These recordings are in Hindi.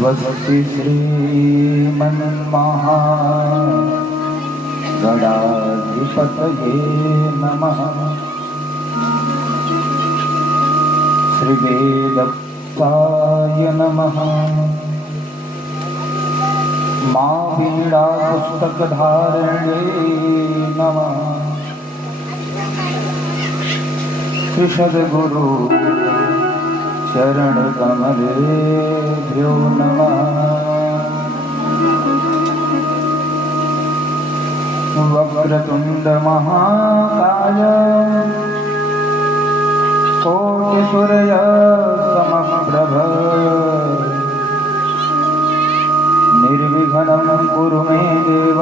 स्वस्ति श्रीमन्महागणाधिपतये नमः। श्रीवेदव्यासाय नमः। महावीणापुस्तकधारिणे नमः। श्री सद्गुरु चरणकमलेभ्यो नमः। वक्रतुण्ड महाकाय कोटिसूर्य समप्रभ निर्विघ्नं कुरु मे देव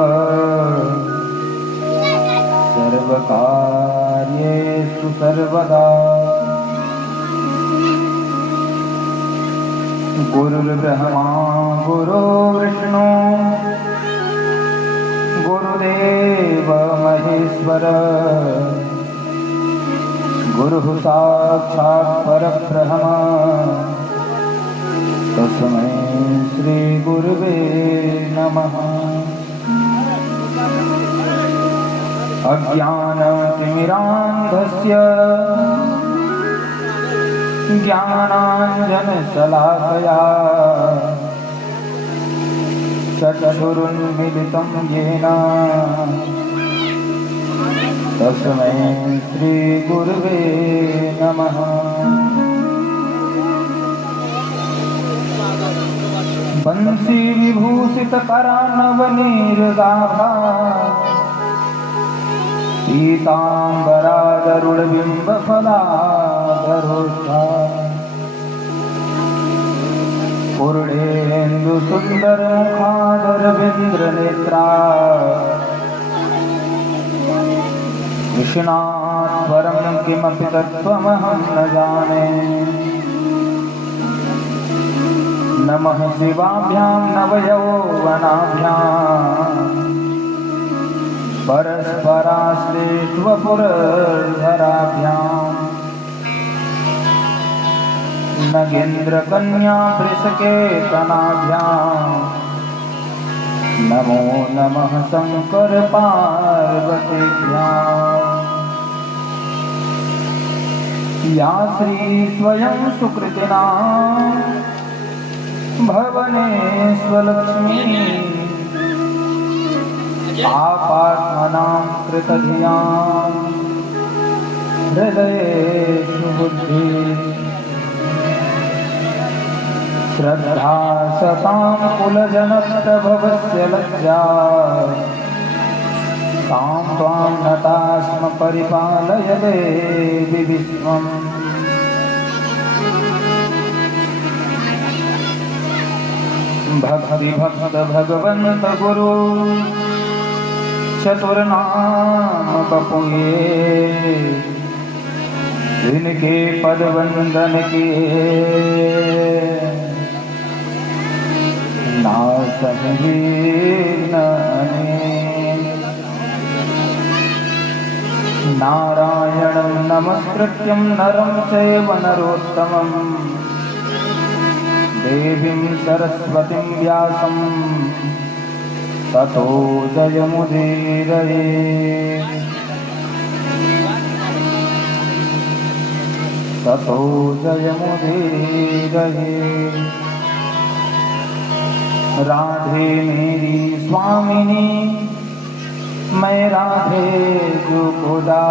सर्वकार्येषु सर्वदा। गुरुर्ब्रह्मा गुरुर्विष्णु गुरुदेव महेश्वर गुरुः साक्षात् परब्रह्म तस्मै श्री गुरुवे नमः। अज्ञानतिमिरान्धस्य ज्ञानाञ्जनशलाकया चक्षुरुन्मीलितं येन तस्मै श्रीगुरुवे नमः। बंसी विभूषितकरानवनीरदाभा पीताम्बरागरुडबिम्बफलाधरोष्ठा पूर्णेन्दुसुन्दरमुखादरविन्द्रनेत्रा विष्णात् परं किमपि तत्त्वमहं न जाने। नमः शिवाभ्यां नवयौवनाभ्यां परस्पराश्लिष्टवपुरधराभ्यां नगेन्द्रकन्या वृषकेतनाभ्यां नमो नमः शंकर पार्वतीभ्यां। या श्री स्वयं सुकृतिना भवनेश्वलक्ष्मी पापात्मनां कृतधियां हृदयेषु बुद्धि श्रद्धा सतां कुलजनप्रभवस्य लज्जा तां त्वां नतास्म परिपालय देवि विश्वम्। भक्ति भक्त भगवंत गुरु चतुर्नाम कपुए इनके पद वंदन किए नारायणं नमस्कृत्यं नरं चैव नरोत्तमं देवीं सरस्वतीं व्यासं ततो जयमुदीरये। ततो जयमुदीरये। राधे मेरी स्वामिनी मैं राधे जो खुदा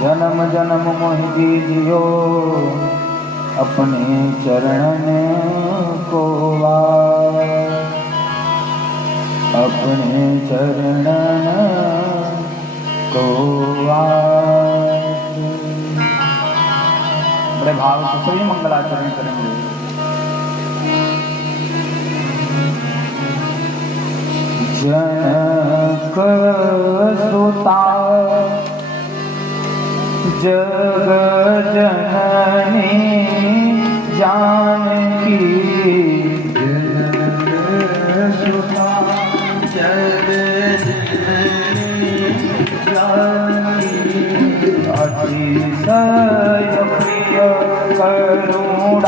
जन्म जन्म मोहि दीजियो अपने चरण को अपने चरण को बड़े भाव से सभी मंगलाचरण करेंगे। जनक सुता जग जननी जानकी सुता जग जननी जानकी अतिशय प्रिय करुणानी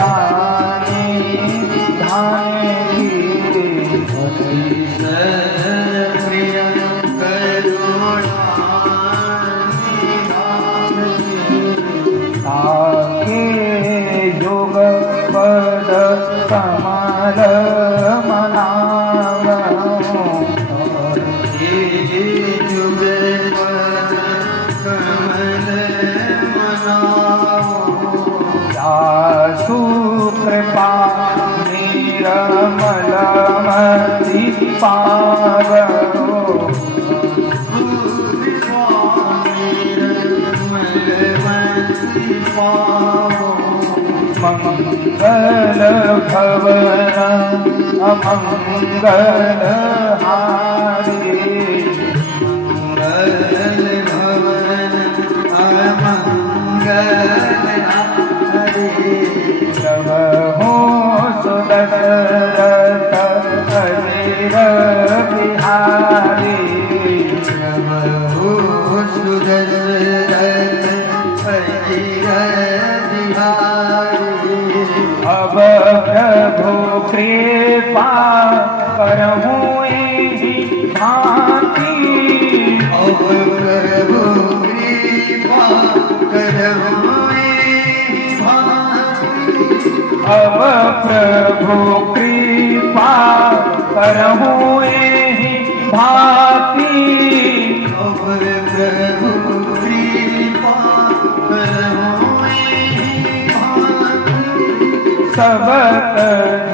कमल मनावो जुग कमल मनावो जासु कृपा निर्मल मति पावो मंगल भवन अमंगल हारी मंगल भवन अमंगल हारी प्रभु सुदशरथ अजीर बिहारी प्रभु सुदशरथ अजीर बिहारी अब प्रभु कृपा करहूँ एहि भांति अब प्रभु कृपा करहूँ एहि भांति अब प्रभु कृपा करहूँ एहि भांति अब प्रभु कृपा करहूँ एहि भांति सबत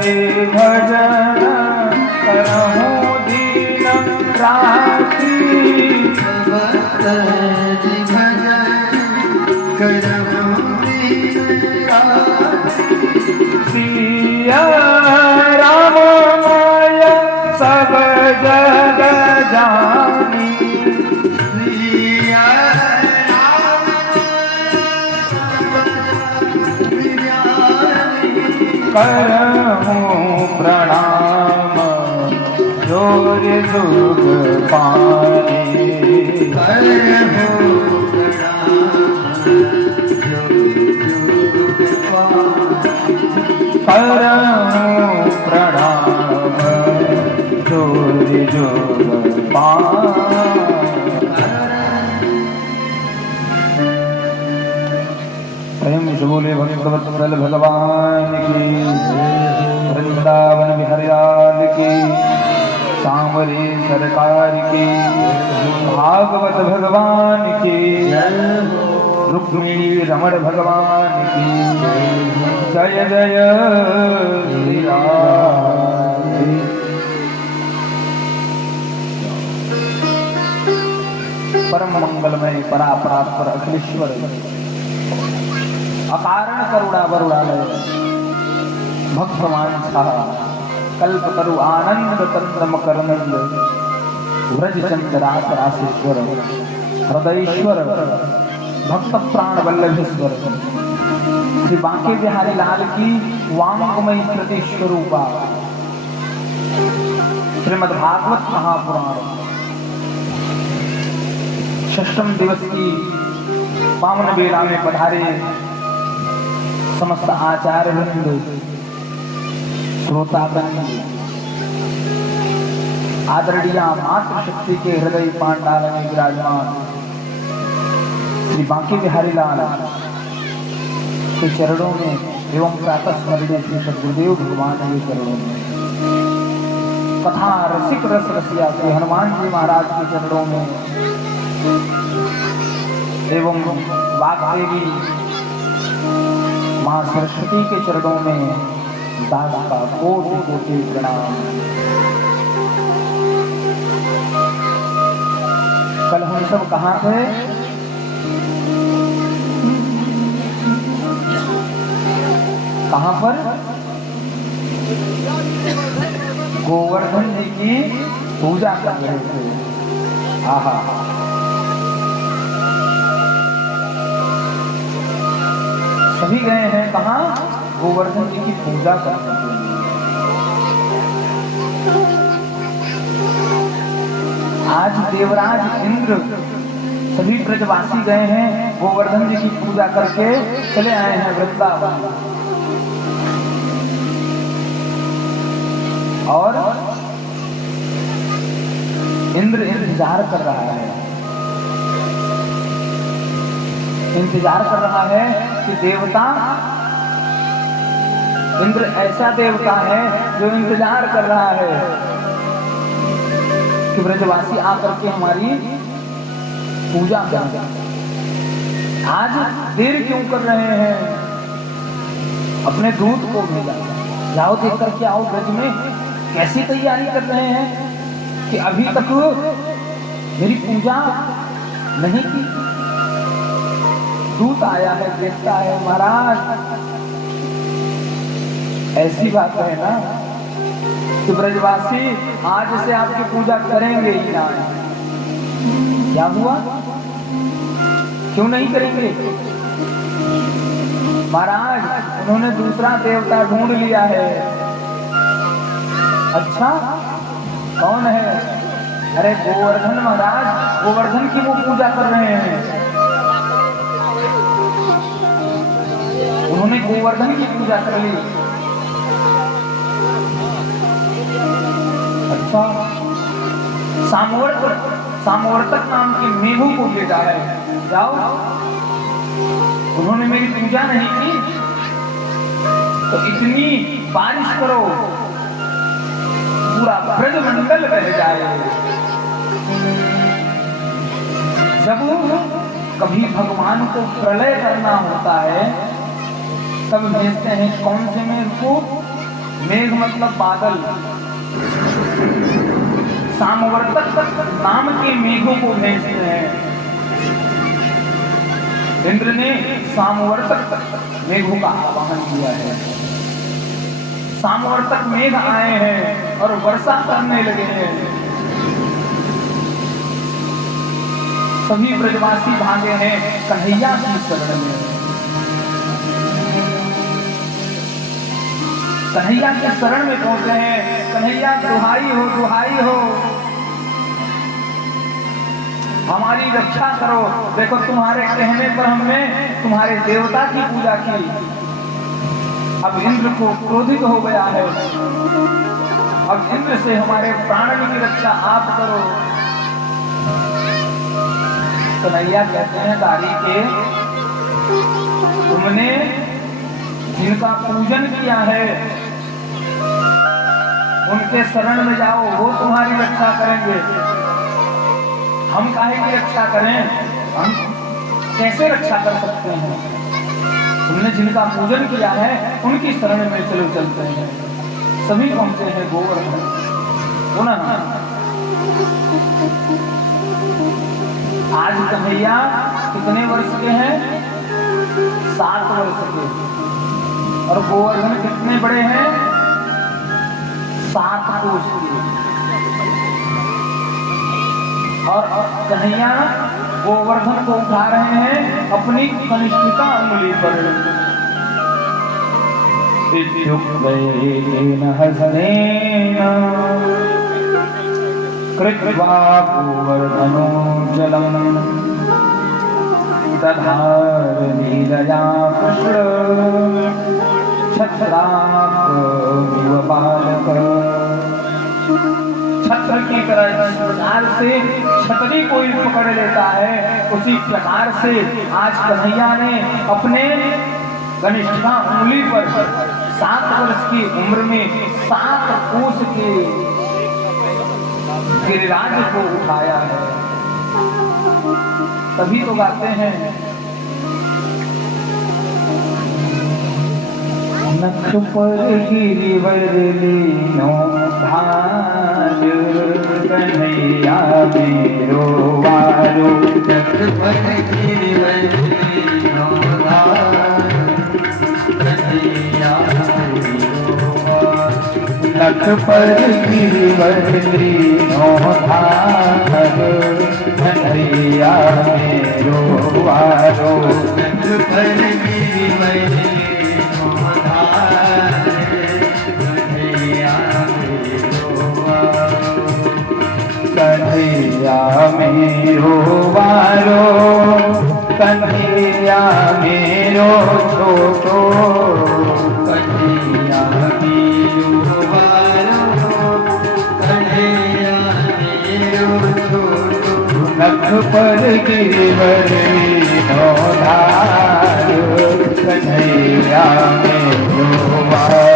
जी भजन करहूँ दीन राशि सबत जी भजन करहूँ दीन राशि सिया राम माय सब जग जानी प्रिया राम करहूँ प्रणाम जोर जुग पानी करहूँ करहूँ प्रणाम जोर जुग प्रेम से बोले भगवत्सल भगवान की वृंदावन विहरयाल की सांवरे सरकार की भागवत भगवान की रुक्मिणी रमण भगवान की जय जय श्री राम। परम मंगलमय परापरात्पर अखिलेश्वर अकारण करुणा वरुणालय भक्तवान कल्पतरु आनंद तंत्र मकरनंद व्रज चंद्रास रासेश्वर हृदयेश्वर भक्त प्राण वल्लभेश्वर श्री बांके बिहारी लाल की वांगमयी कृति स्वरूपा श्रीमद् भागवत महापुराण षष्ठम दिवस की पावन बेला में पधारे समस्त आचार्य वृंद श्रोतागण आदरणीय मातृशक्ति के हृदय पांडाल में विराजमान श्री बांके बिहारी लाल के चरणों में एवं प्रातः स्मरणीय श्री सद्गुरुदेव भगवान के चरणों में कथा रसिक रस रसिया श्री हनुमान जी महाराज के चरणों में एवं वाग्देवी मां सरस्वती के चरणों में दास का कोटि कोटि प्रणाम। कल हम सब कहाँ थे? कहाँ पर? गोवर्धन जी की पूजा कर रहे थे। आहा, सभी गए हैं कहाँ? गोवर्धन जी की पूजा करने के लिए। आज देवराज इंद्र सभी ब्रजवासी गए हैं गोवर्धन जी की पूजा करके चले आए हैं वृंदावन। और इंद्र इंतजार कर रहा है, इंतजार कर रहा है कि देवता इंद्र ऐसा देवता है जो इंतजार कर रहा है कि ब्रजवासी आकर के हमारी पूजा करें। आज देर क्यों कर रहे हैं? अपने दूत को भेजा, जाओ देख करके आओ ब्रज में कैसी तैयारी कर रहे हैं कि अभी तक मेरी पूजा नहीं की। दूत आया है, देखता है महाराज ऐसी बात है ना कि ब्रजवासी आज से आपकी पूजा करेंगे ही ना। क्या हुआ, क्यों नहीं करेंगे? महाराज उन्होंने दूसरा देवता ढूंढ लिया है। अच्छा कौन है? अरे गोवर्धन महाराज, गोवर्धन की वो पूजा कर रहे हैं। उन्होंने गोवर्धन की पूजा कर ली। अच्छा सामवर्तक नाम की मेघू को भेजा है, जाओ उन्होंने मेरी पूजा नहीं की तो इतनी बारिश करो पूरा ब्रजमंडल बह जाए। जब कभी भगवान को प्रलय करना होता है तब भेजते हैं कौन से मेघ को? मेघ मतलब बादल। सामवर्तक नाम के मेघों को भेजते हैं। इंद्र ने सामवर्तक मेघों का आवाहन किया है। सामवर्तक मेघ आए हैं और वर्षा करने लगे हैं। सभी ब्रजवासी भागे हैं कन्हैया की शरण में। कन्हैया के शरण में पहुंचे हैं। कन्हैया दुहाई हो, दुहाई हो, हमारी रक्षा करो। देखो तुम्हारे कहने पर हमने तुम्हारे देवता की पूजा की, अब इंद्र को क्रोधित हो गया है। अब इंद्र से हमारे प्राण की रक्षा आप करो। कन्हैया कहते हैं दारी के, तुमने जिनका पूजन किया है उनके शरण में जाओ, वो तुम्हारी रक्षा करेंगे। हम काहे की रक्षा करें? हम कैसे रक्षा कर सकते हैं? तुमने जिनका पूजन किया है उनकी शरण में चलो चलते हैं। सभी पहुंचे हैं गोवर्धन। पुनः आज कन्हैया कितने वर्ष के हैं? 7 वर्ष के। और गोवर्धन कितने बड़े हैं? 7 कोस के। और कन्हैया गोवर्धन को उठा रहे हैं अपनी कनिष्ठिका उंगली पर। कृत्वा गोवर्धनो जलम् दधार लीलया कृष्ण छत्रामिव बालक। छत्र की तरह जिस प्रकार से छतरी कोई पकड़ लेता है उसी प्रकार से आज कन्हैया ने अपने कनिष्ठा उंगली पर 7 वर्ष की उम्र में 7 कोस के गिरिराज को उठाया है। तभी तो गाते हैं नख पर गिरिवर लीनो भार कन्हैया मेरो वारो। नख पर गिरिवर लीनो भार कन्हैया मेरो वारो। नख पर गिरिवर लीनो भार कन्हैया मेरो वारो। नख पर गिरिवर कन्हैया मेरो वारो, कन्हैया मेरो छोटो। कन्हैया मेरो वारो, कन्हैया मेरो छोटो। नख पर गिरिवर लीनो धार कन्हैया मेरो वारो।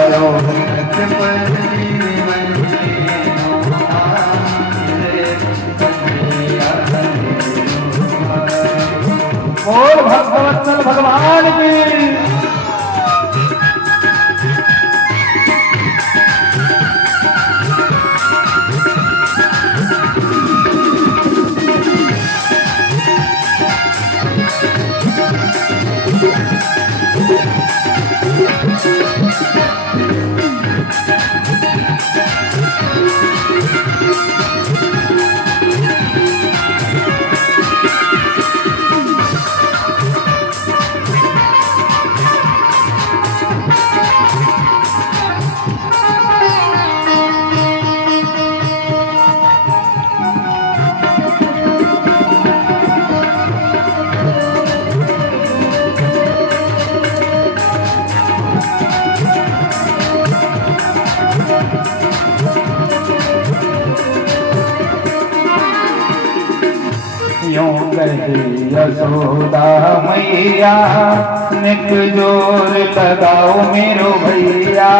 यूं कहे यशोदा मैया निक जोर लगाओ मेरो भैया।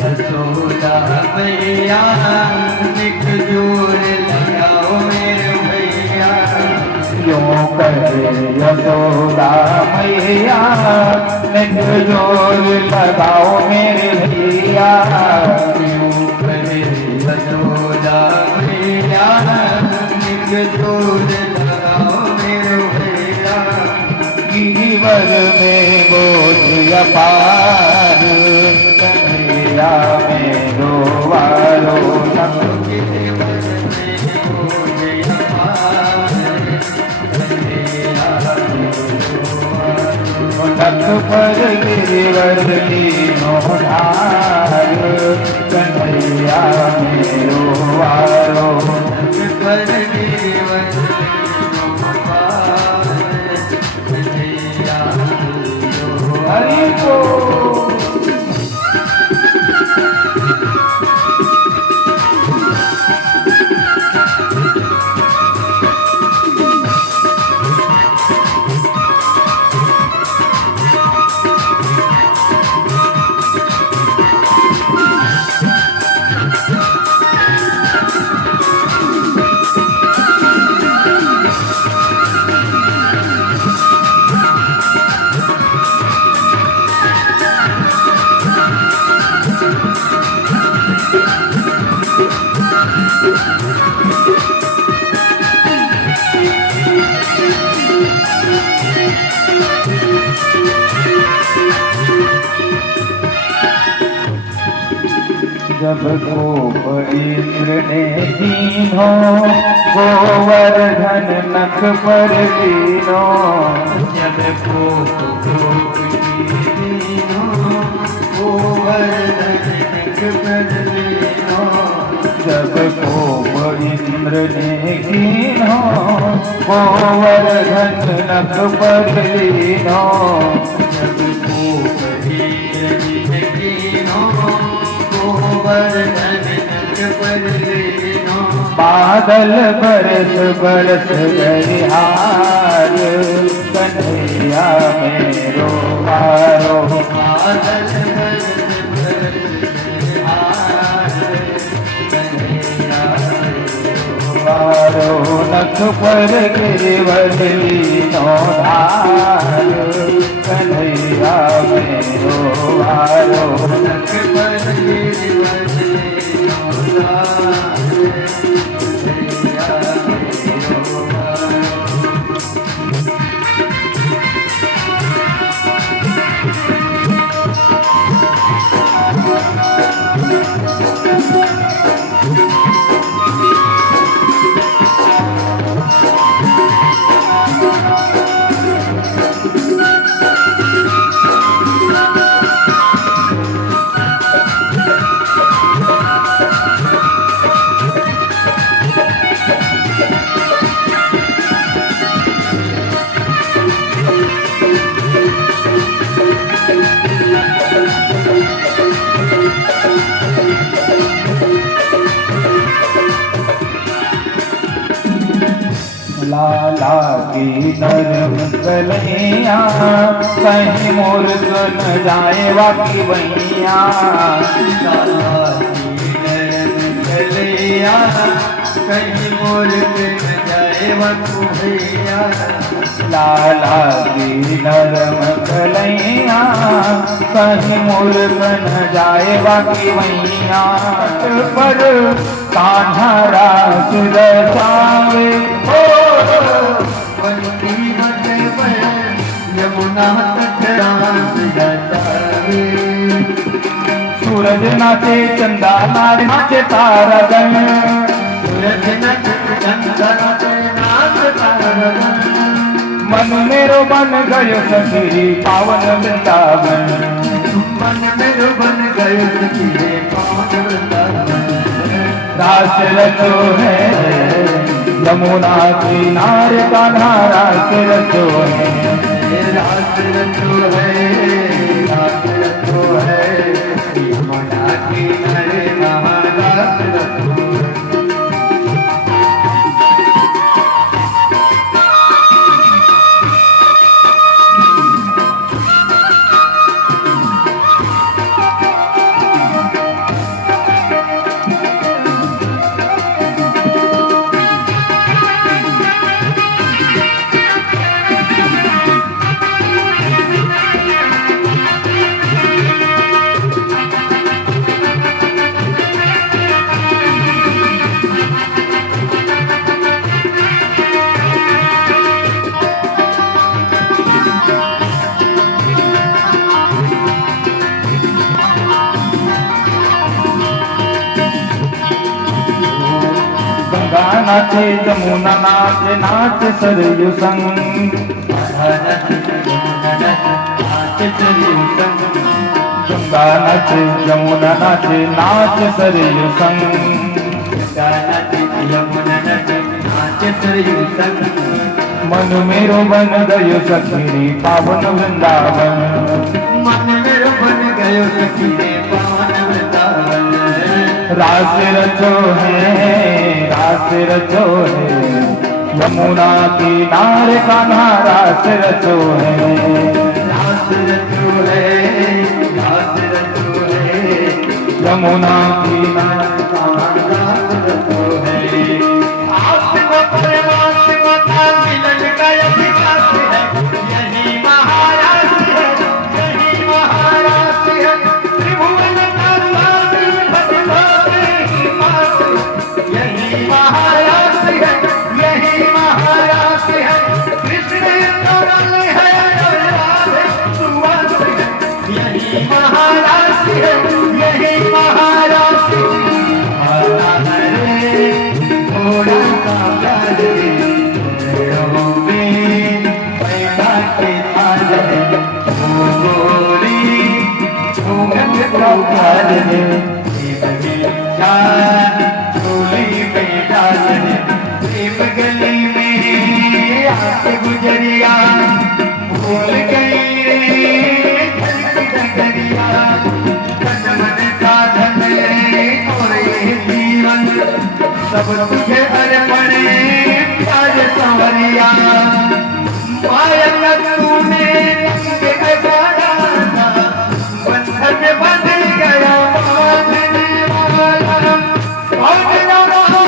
यशोदा मैया निक जोर लगाओ मेरे भैया। यूं कहे यशोदा मैया निक जोर लगाओ मेरे भैया। यूं कहे यशोदा मैया निक जोर लगाओ मेरे भैया। गिरिवर में बोझ अपार कन्हैया मेरो वारो नख पर गिरिवर लीनो धार कन्हैया मेरो वारो। पर गिरिवर हरि को जब कोप इंद्र ने दीनो गोवर्धन नख पर लीनो। जब कोप गोवर्धन नख पर लीनो। जब कोप इंद्र ने दीनो गोवर्धन नख पर लीनो। जब कोप इंद्र ने दीनो गोवर्धन नख पर लीनो। बादल बरस बरस गए हार कन्हैया मेरो वारो। बादल बरस बरस गए हार कन्हैया मेरो वारो। नख पर गिरिवर लीनो धार कन्हैया मेरो वारो। नख पर गिरिवर लीनो धार कन्हैया मेरो वारो। लाला की नरम कलैया कहीं मोर न जाए वाकी वैया। लाला की नरम कलैया कहीं मोर न जाए वाकी भैया। लाला की नरम कलैया कहीं मोर न जाए वाकी वैया। पर कान्हा रास रचावे बंसी बजे पर यमुना तट रास रचावे। सूरज नाचे चंदा नाचे तारागण। सूरज नाचे चंदा नाचे तारागण। मन मेरो बन गयो सखी पावन वृंदावन। मन मेरो बन गयो सखी पावन वृंदावन। रास रचो है यमुना किनारे कान्हा रास रचो है। रास रचो है रास रचो है यमुना किनारे महारास रचो है। नाचे जमुना नाचे नाच सरयू संग, गंगा नाचे जमुना नाचे नाच सरयू संग, मन मेरो बन गयो सखी पावन वृंदावन, मन मेरो बन गयो सखी रे पावन वृंदावन। रास रचो है रास रचो है, यमुना किनारे कान्हा रास रचो है, रास रचो है रास रचो है, यमुना किनारे कान्हा रास रचो है। आत्मा परमात्मा का मिलन का अभिलाष है, यही महाराज है यही महाराज है, त्रिभुवन का स्वामी भगवान ही मास है, यही महाराज है यही महाराज है, कृष्ण मुरली है और राधे सुवास है, यही महाराज है यही महाराज है। थोड़ा सा प्यार दे पैरों में पैसा के थाल है, वो गोरी घूंघट का उतार है, चोली में डाल है, प्रेम गली में आके गुजरिया भूल गई रे धरती डगरिया, तन मन साधन और ये जीवन सब तुझे अर्पण प्यार संवरिया, माया का तूने रंग अगाड़ा था, बंधन बंध गया बांधने वाला, और न रहा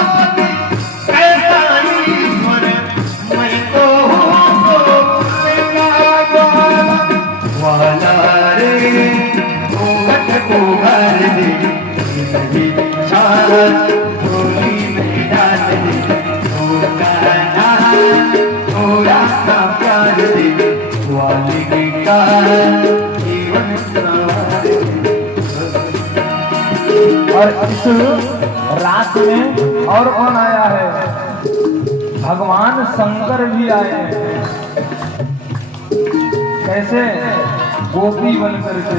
कैसा ईश्वर, मैं तो हूँ वाला रे घूंघट को उघार दे, नहीं झोली में डाल दे, थोड़ा सा प्यार दे, वालिदी का जीवन संवार दे। और इस रात में और कौन आया है? भगवान शंकर भी आए हैं। कैसे? गोपी बनकर के।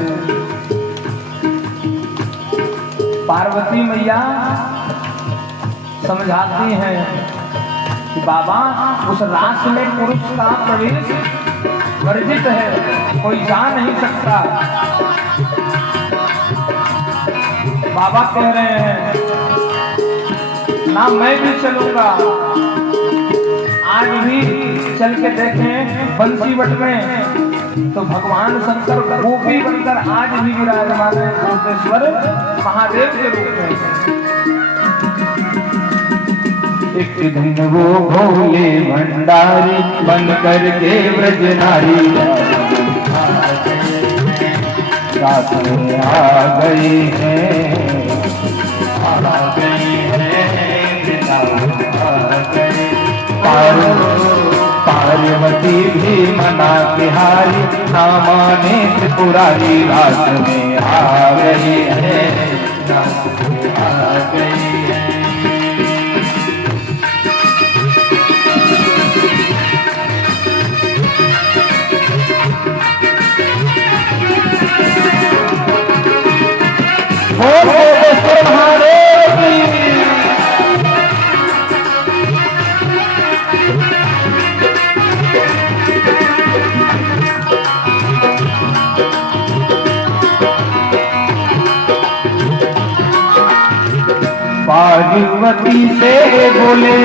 पार्वती मैया समझाती हैं कि बाबा उस रास में पुरुष का प्रवेश वर्जित है, कोई जा नहीं सकता। बाबा कह रहे हैं ना मैं भी चलूंगा। आज भी चल के देखें बंसीवट में तो भगवान शंकर गोपी बनकर आज भी विराजमान है, गोपेश्वर महादेव के रूप में। एक दिन वो भोले भंडारी बन करके ब्रज नारी रात में आ गई है, पार्वती भी मना बिहारी ना माने त्रिपुरारी, रात में आ गई है रात में आ गई है। पार्वती से बोले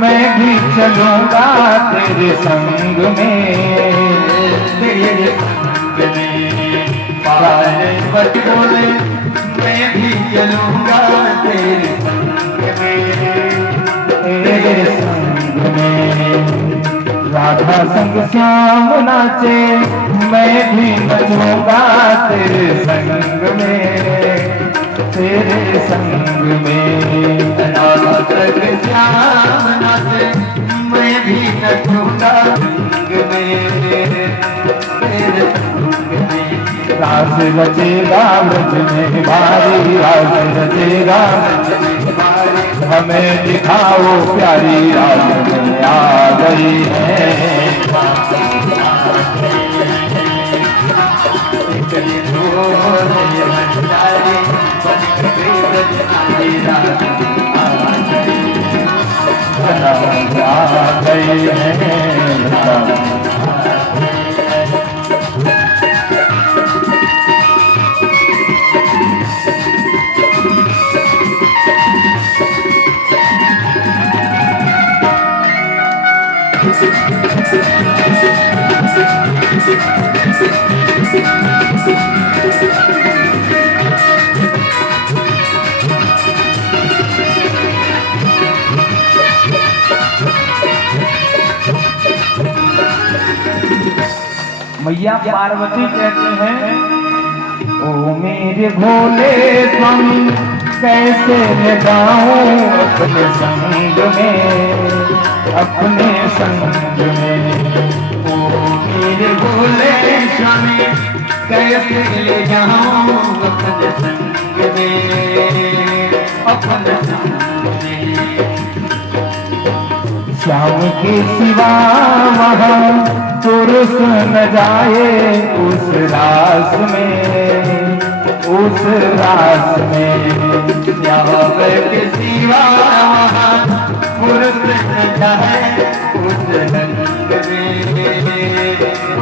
मैं भी चलूंगा तेरे संग में, तेरे संग में। पार्वती बोले मैं भी चलूंगा तेरे संग में, तेरे संग में। राधा संग श्याम नाचे मैं भी नचूंगा तेरे संग में, तेरे संग में। राधा संग श्याम नाचे मैं भी नचूंगा संग में, तेरे संग में। रास रचेगा ब्रज में भारी, रास रचेगा हमें दिखाओ प्यारी, रात में आ गई है। आ गई है। मैया पार्वती कहते हैं, ओ मेरे भोले स्वामी कैसे लगाऊं अपने संग में, अपने संग में। ओ मेरे भोले स्वामी कैसे ले जाऊं अपने संग में, अपने संग में। श्याम के सिवा वहाँ पुरुष न जाए उस रास में, उस रास में। श्याम के सिवा वहाँ पुरुष न जाए उस रंग में,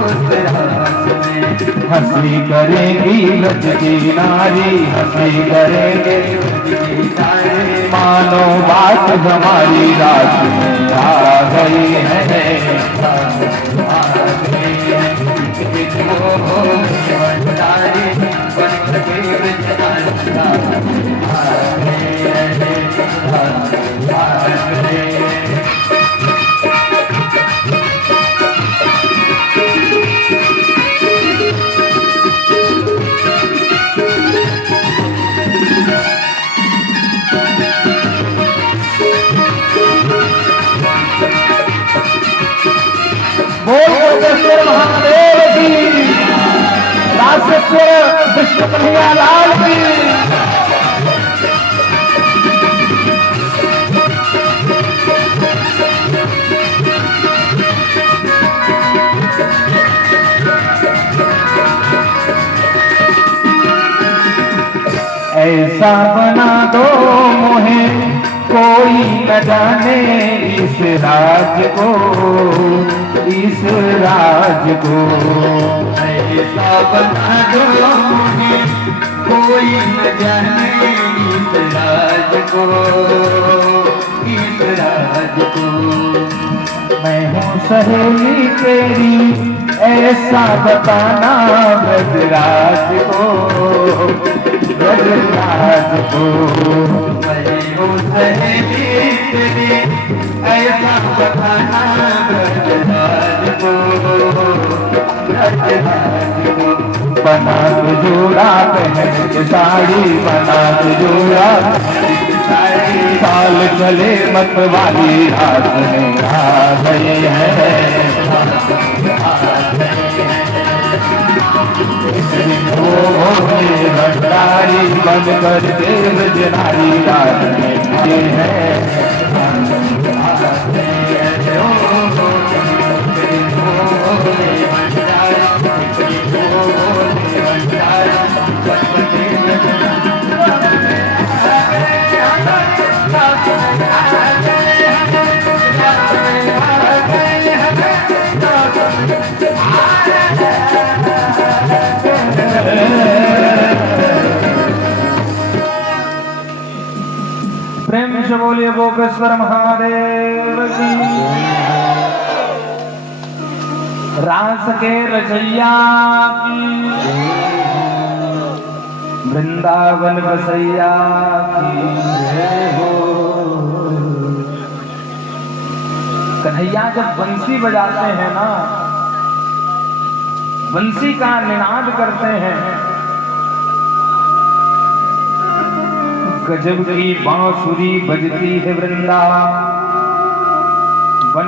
उस रास में। हंसी करेगी ब्रज की नारी, हंसी करेंगे मानो बात हमारी, रात में आ गई है। बोल कोटेश्वर महादेव की, राजेश्वर विष्णु कन्हैया लाल की। ऐसा बना दो मोहे कोई न जाने इस राज को, इस राज को। ऐसा बना दो मुझे कोई न जाने इस राज को, इस राज को। मैं हूँ सहेली तेरी ऐसा बताना ब्रजराज को, ब्रजराज को। मैं हूँ सहेली तेरी ऐसा बताना ब्रजराज को, ब्रजराज को। बना के जोड़ा पहन के साड़ी, बना के जोड़ा साल चले मत वाली, रात में आ गई है। ओ भंडारी बन कर देव जनारी, रात में ये है। प्रेम से बोलिए गोपेश्वर महादेव की। रास के रचैया की, वृंदावन बसैया की। कन्हैया जब बंसी बजाते हैं ना, बंसी का निनाद करते हैं, गजब की बांसुरी बजती है वृंदावन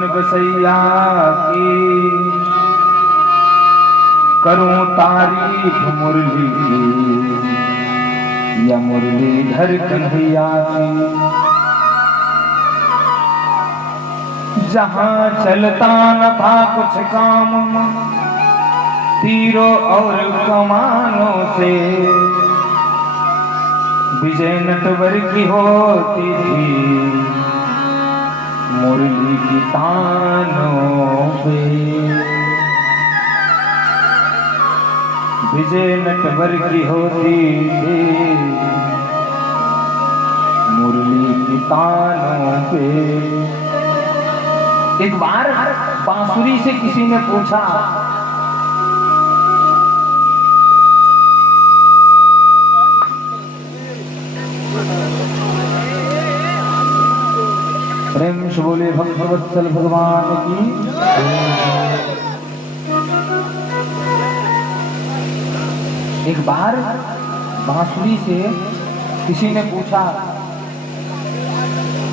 बसैया की। करूं तारीफ मुरली की या मुरलीधर कन्हैया की। जहां चलता न था कुछ काम तीरों और कमानों से, विजय नटवर की होती थी मुरली की तानों पे। विजय नटवर की होती थी मुरली की तानों पे। एक बार बांसुरी से किसी ने पूछा, प्रेम से बोले भगवत्सल भगवान की। एक बार बांसुरी से किसी ने पूछा,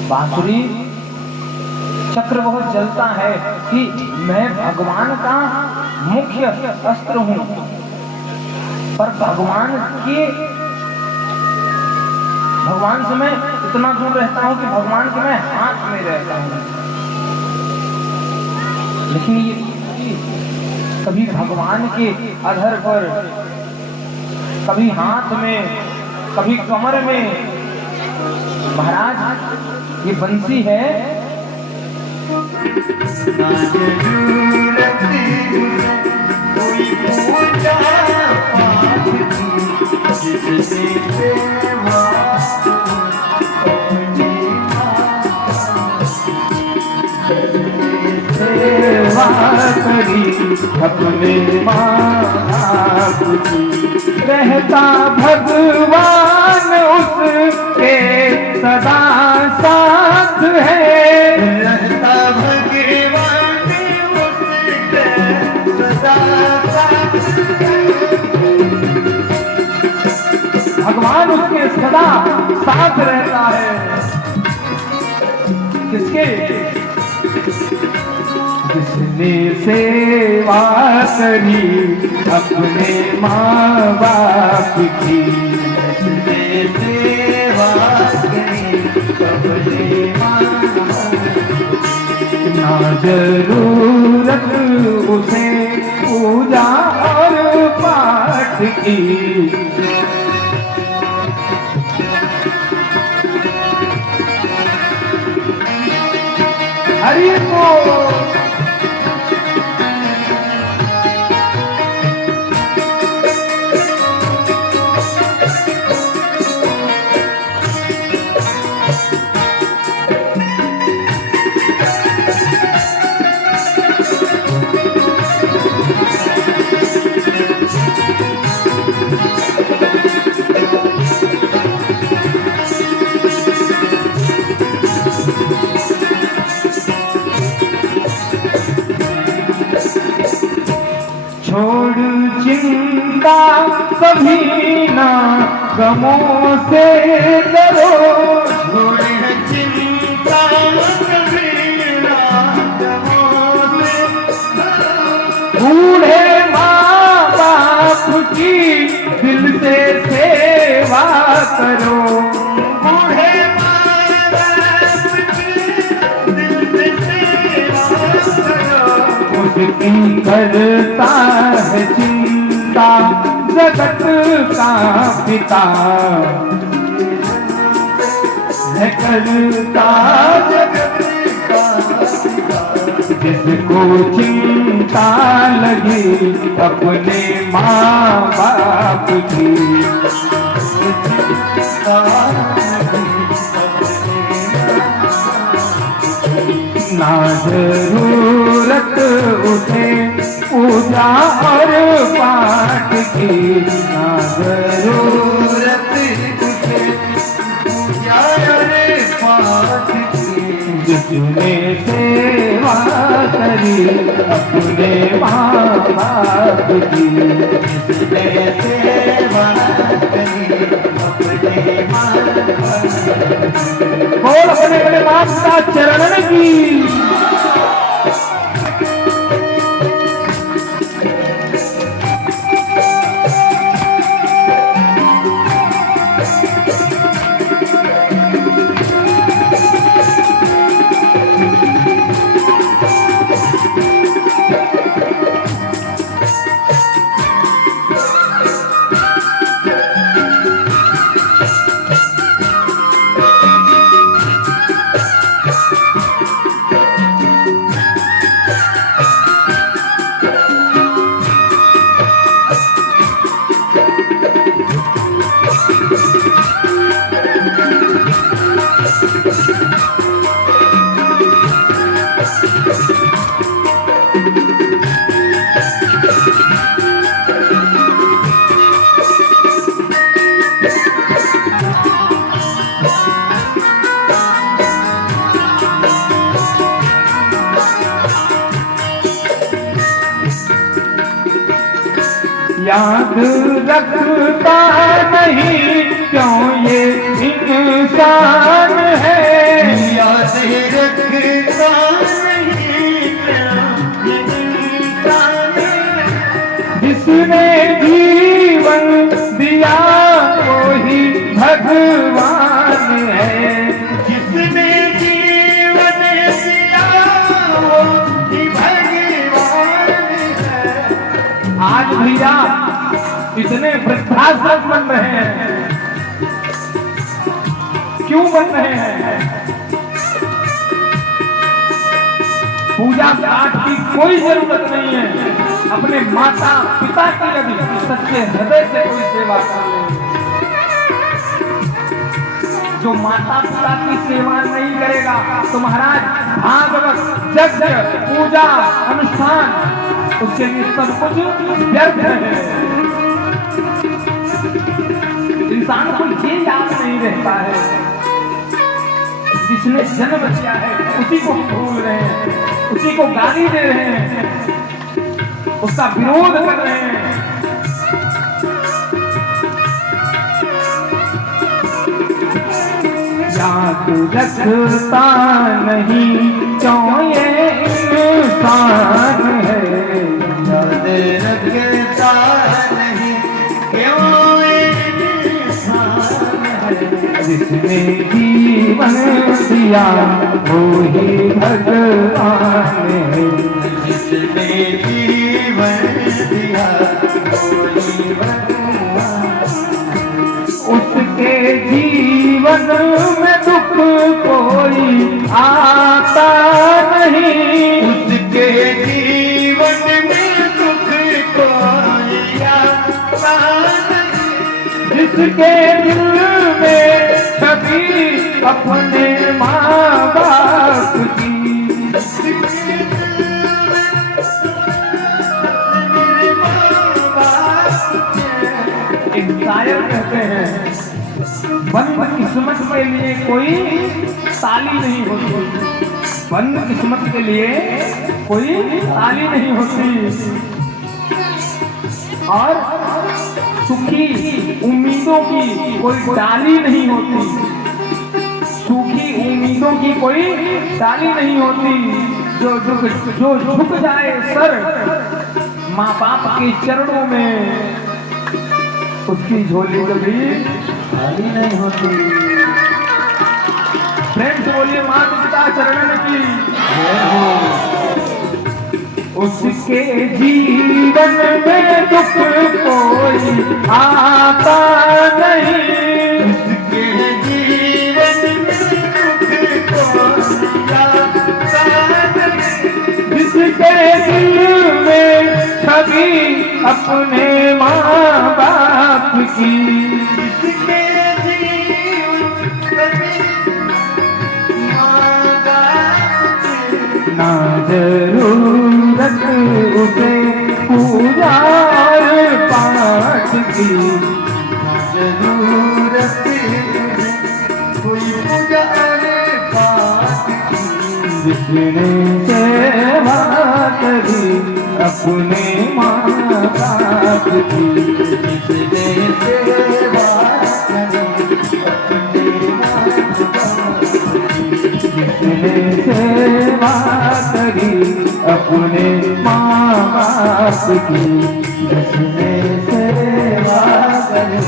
बांसुरी चक्र बहुत जलता है कि मैं भगवान का मुख्य अस्त्र हूं, पर भगवान से मैं इतना दूर रहता हूं कि भगवान के मैं हाथ में रहता हूं। लेकिन ये कभी भगवान के अधर पर, कभी हाथ में, कभी कमर में। महाराज ये बंसी है, ना जरूरत कोई पूजा पाठ की, जिससे सेवा सेवा करी अपने माँ बाप की। रहता भगवान उसके सदा साथ है। रहता भगवान उसके सदा साथ है। भगवान उसके सदा साथ रहता है। किसके? जिसने सेवा करी अपने माँ बाप की। जिसने सेवा करी अपने माँ बाप की। ना जरूरत उसे पूजा और पाठ की। हरि बोल। छोड़ चिंता कभी ना गमों से डरो। छोड़ चिंता कभी ना गमों से डरो। बूढ़े माँ बाप की दिल से सेवा करो। बूढ़े माँ बाप की दिल से सेवा करो। उसकी करता है चिंता जगत का पिता है। करता जगत का पिता। जिसको चिंता लगी अपने माँ बाप की। ना जरूरत उसे पूजा और पाठ की। ना जरूरत उसे पूजा और पाठ की। जिसने सेवा करी अपने माँ बाप की। जिसने सेवा करी अपने माँ बाप की। बोल अपने बड़े बाप का चरण की। याद रखता नहीं क्यों ये इंसान है, याद रखता नहीं क्यों ये इंसान है। जिसने जीवन दिया वही भगवान है, जिसने जीवन दिया वही भगवान है। आज भैया इतने वृद्धाश्रम बन रहे हैं, क्यों बन रहे हैं? पूजा पाठ की कोई जरूरत नहीं है, अपने माता पिता की यदि सच्चे हृदय से कोई सेवा कर ले। जो माता पिता की सेवा नहीं करेगा तो महाराज भागवत यज्ञ पूजा अनुष्ठान उसके लिए सब कुछ व्यर्थ है। इंसान को ये याद नहीं रहता है, जिसने जन्म किया है उसी को हम भूल रहे हैं, उसी को गाली दे रहे हैं, उसका विरोध कर रहे हैं। याद रखता नहीं क्यों ये इंसान है, याद रखता नहीं क्यों ये इंसान है। जिसने जीवन दिया वही भगवान है, जिसने जीवन दिया वही भगवान। उसके जीवन में दुख कोई आता नहीं, उसके जीवन में दुख कोई आता नहीं। जिसके दिल में छवि अपने माँ बाप की, एक शायर कहते हैं बदकिस्मत के लिए कोई ताली नहीं होती, बदकिस्मत के लिए कोई ताली नहीं होती, और सुखी उम्मीदों की कोई डाली नहीं होती, सूखी उम्मीदों की कोई डाली नहीं होती। जो झुक जाए सर माँ बाप के चरणों में उसकी झोली कभी खाली नहीं होती। प्रेम से बोलिए माता पिता चरणन की जय हो। उसके जीवन में दुख कोई आता नहीं, उसके जीवन में दुख कोई आता नहीं। जिसके दिल में छवि अपने माँ बाप की, जिसके जीवन में माँ बाप की। ना जरूरत उसे पूजा और पाठ की, जरूरत कोई पूजा और पाठ की। जिसने सेवा करी अपने माँ बाप की, जिसने सेवा करी अपने माँ बाप की। जिसने सेवा करी अपने माँ बाप की, जिसने सेवा करी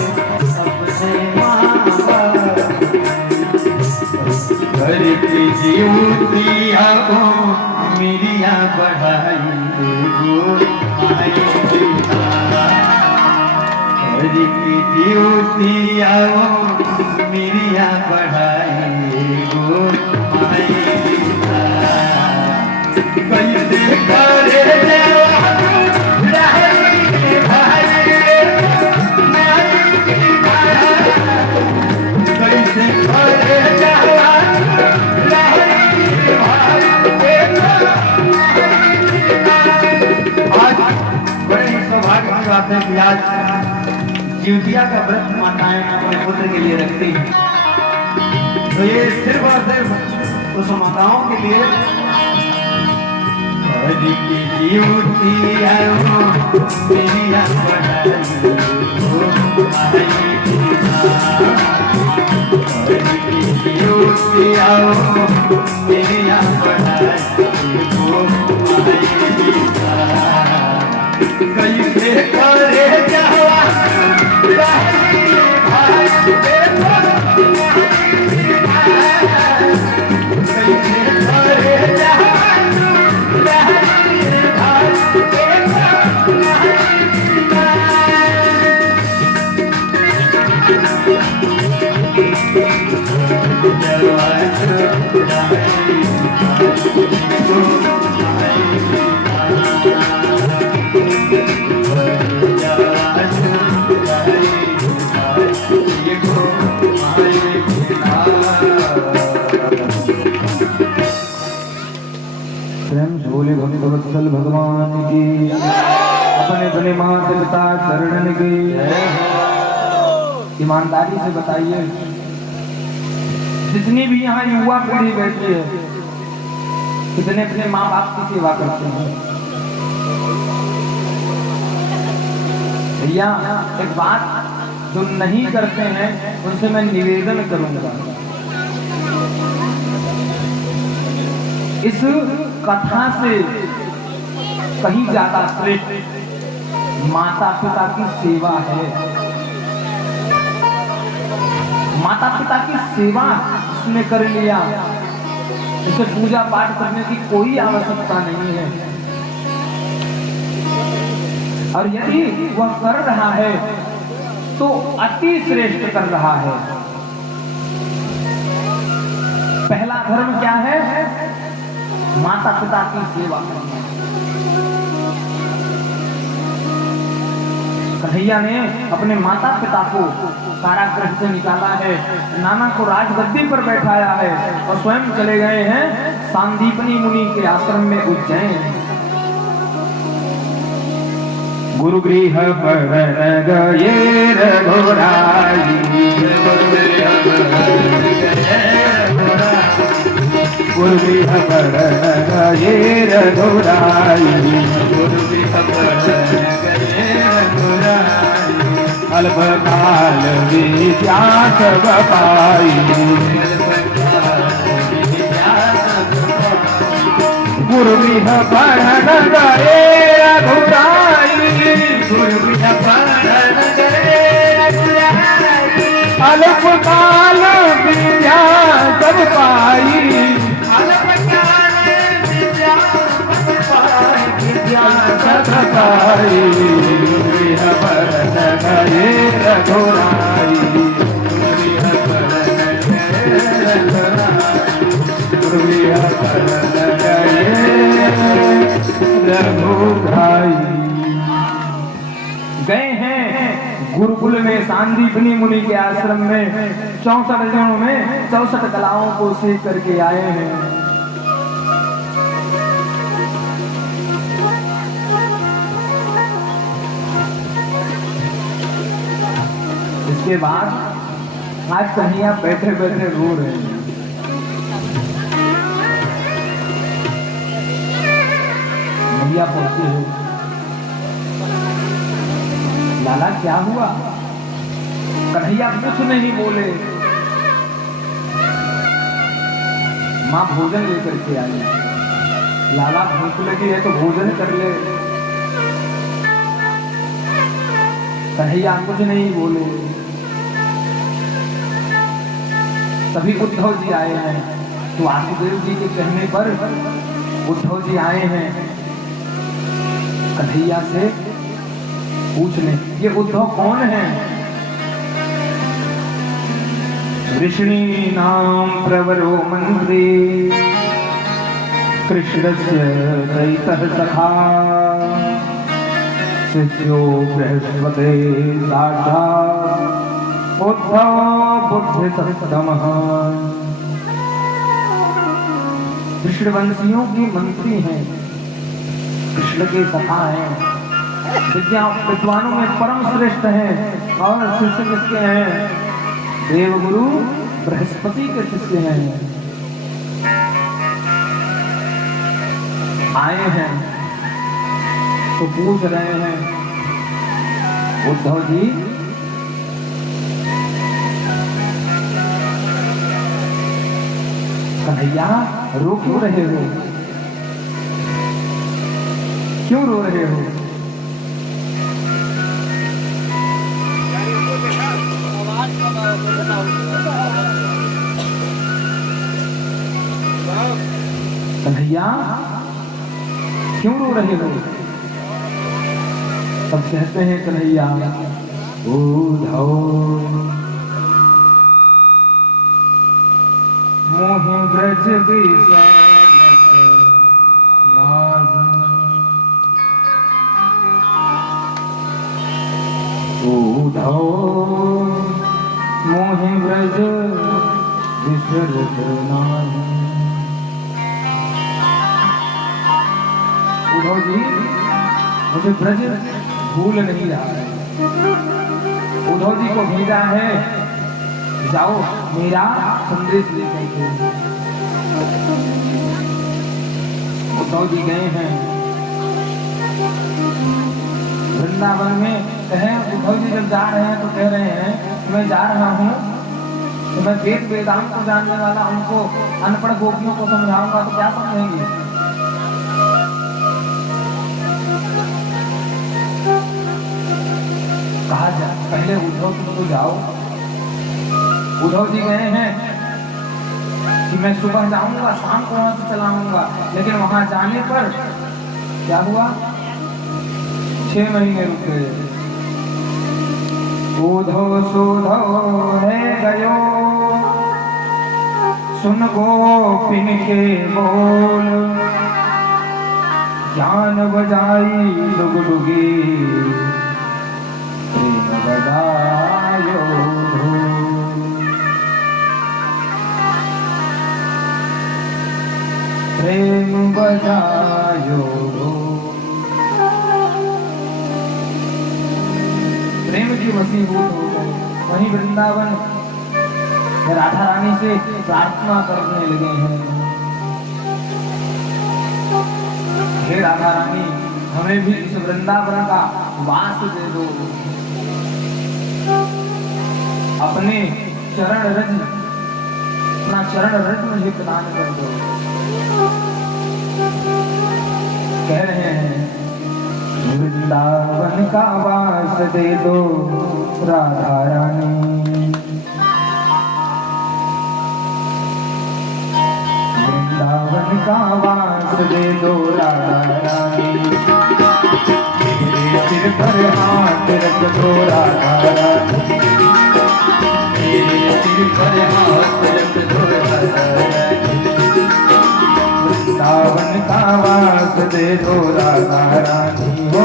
अपने माँ बाप की। घर की ज्योतिया को मेरिया बढ़ाई गो आई पिता। घर की ज्योतिया को मेरिया बढ़ाई गो आई पिता। कैसे करे बात है कि आज जिउतिया का व्रत माताएं अपने पुत्र के लिए रखती हैं, तो ये सिर्फ और सिर्फ उस माताओं के लिए हरि की ड्यूटी आओ मेरी अपनाई हो आई दीना हरि की ड्यूटी आओ मेरी अपनाई हो आई दीना कैसे करे जावा भाई प्रेम से बोले भक्तवत्सल भगवान की अपने बने माता पिता शरण की ईमानदारी से बताइए, जितनी भी यहाँ युवा पीढ़ी बैठी है कितने अपने माँ बाप की सेवा करते हैं? भैया एक बात जो नहीं करते हैं उनसे मैं निवेदन करूंगा, इस कथा से कहीं ज्यादा श्रेष्ठ माता पिता की सेवा है। माता पिता की सेवा उसने कर लिया, उसे पूजा पाठ करने की कोई आवश्यकता नहीं है। और यदि वह कर रहा है तो अति श्रेष्ठ कर रहा है। पहला धर्म क्या है? माता पिता की सेवा करना। कन्हैया ने अपने माता पिता को कारागृह से निकाला है, नाना को राजगद्दी पर बैठाया है और स्वयं चले गए हैं सांदीपनी मुनि के आश्रम में उज्जैन। गुरु गृह पर गए रघुराई, गुरु गृह पर गए रघुराई, अल्प काल विद्या सब पाई, गुरु गृह पर गए रघुराई, गुरु गृह पर गए रघुराई, अल्प काल विद्या सब पाई, अल्प काल विद्या सब पाई, विद्या सब पाई, गुरु गृह पर गए रघुराई, गुरु गृह पर गए रघुराई। गए हैं गुरुकुल में सांदीपनी मुनि के आश्रम में, 64 दिनों में 64 कलाओं को सीख करके आए हैं। इसके बाद आज कन्हैया बैठे बैठे रो रहे हैं। मैया पहुंची है, लाला क्या हुआ? कन्हैया कुछ नहीं बोले। माँ भोजन लेकर के आई। लाला भूख लगी है तो भोजन कर ले। कन्हैया कुछ नहीं बोले। तभी उद्धव जी आए हैं। तो वासुदेव जी के कहने पर उद्धव जी आए हैं कन्हैया से पूछने, ये उद्धव कौन है? वृष्णी नाम प्रवरो मंत्री कृष्णस्य दैतः सखा शिष्यो बृहस्पते साक्षात् उद्धव बुद्धि सत्तमः। कृष्णवंशियों की मंत्री हैं, कृष्ण के सखा हैं, विद्वानों में परम श्रेष्ठ हैं। और शिष्य किसके हैं? देवगुरु बृहस्पति के शिष्य हैं। आए हैं तो पूछ रहे हैं उद्धव जी कन्हैया रो क्यों रहे हो, क्यों रो रहे हो? कन्हैया क्यों रो रहे हो? तब कहते हैं कन्हैया उद्धव मोहि ब्रज बिसरत नाही, उद्धव मोहि ब्रज बिसरत नाही। उद्धव जी मुझे ब्रज भूल नहीं रहा है। उद्धव जी को भेजा है जाओ मेरा संदेश लेकर के। उद्धव जी गए हैं वृंदावन में। कहे उद्धव जी जब जा रहे हैं तो कह रहे हैं कि मैं जा रहा हूँ तो मैं वेद वेदांत को जानने वाला उनको अनपढ़ गोपियों को समझाऊंगा तो क्या समझेंगे। कहा जा पहले उद्धव तुम तो जाओ। उद्धव जी गए हैं कि मैं सुबह जाऊंगा शाम को वहां से चलाऊंगा, लेकिन वहां जाने पर क्या हुआ 6 महीने रुक गए। उद्धव सुधव है गयो सुन गोपिन के बोल, ज्ञान बजाई डुगडुगी प्रेम बजायो प्रेम बजायो। प्रेम की वसीभूत हो गए। वहीं वृंदावन में राधा रानी से प्रार्थना करने लगे हैं, हे राधा रानी हमें भी इस वृंदावन का वास दे दो, अपने चरण रज अपना चरण रज मुझे प्रदान कर दो। कह रहे हैं वृंदावन का वास दे दो राधा रानी, वृंदावन का वास दे दो राधा रानी, मेरे सिर पर हाथ रख दो राधा रानी, मेरे सिर पर हाथ रख दो राधा रानी, वृंदावन का वास दे दो राधा रानी हो,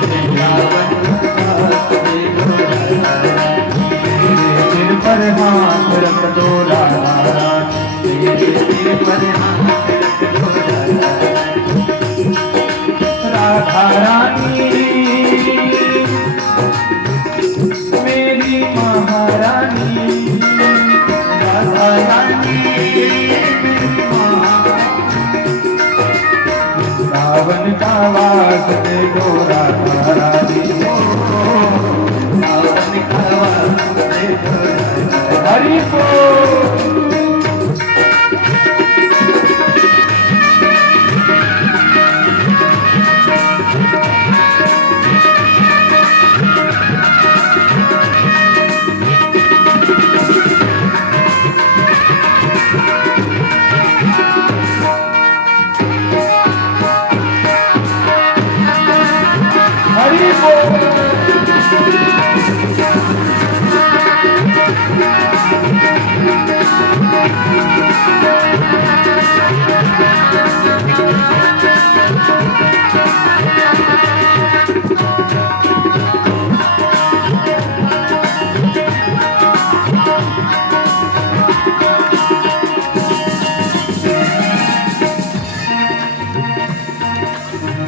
वृंदावन का वास दे दो राधा रानी, मेरे सिर पर हाथ रख दो राधा रानी, मेरे सिर पर हाथ रख दो राधा रानी, राधा रानी मेरी महारानी, राधा रानी वृंदावन का वास दे दो राधा रानी हो, वृंदावन का वास दे दो राधा रानी हो।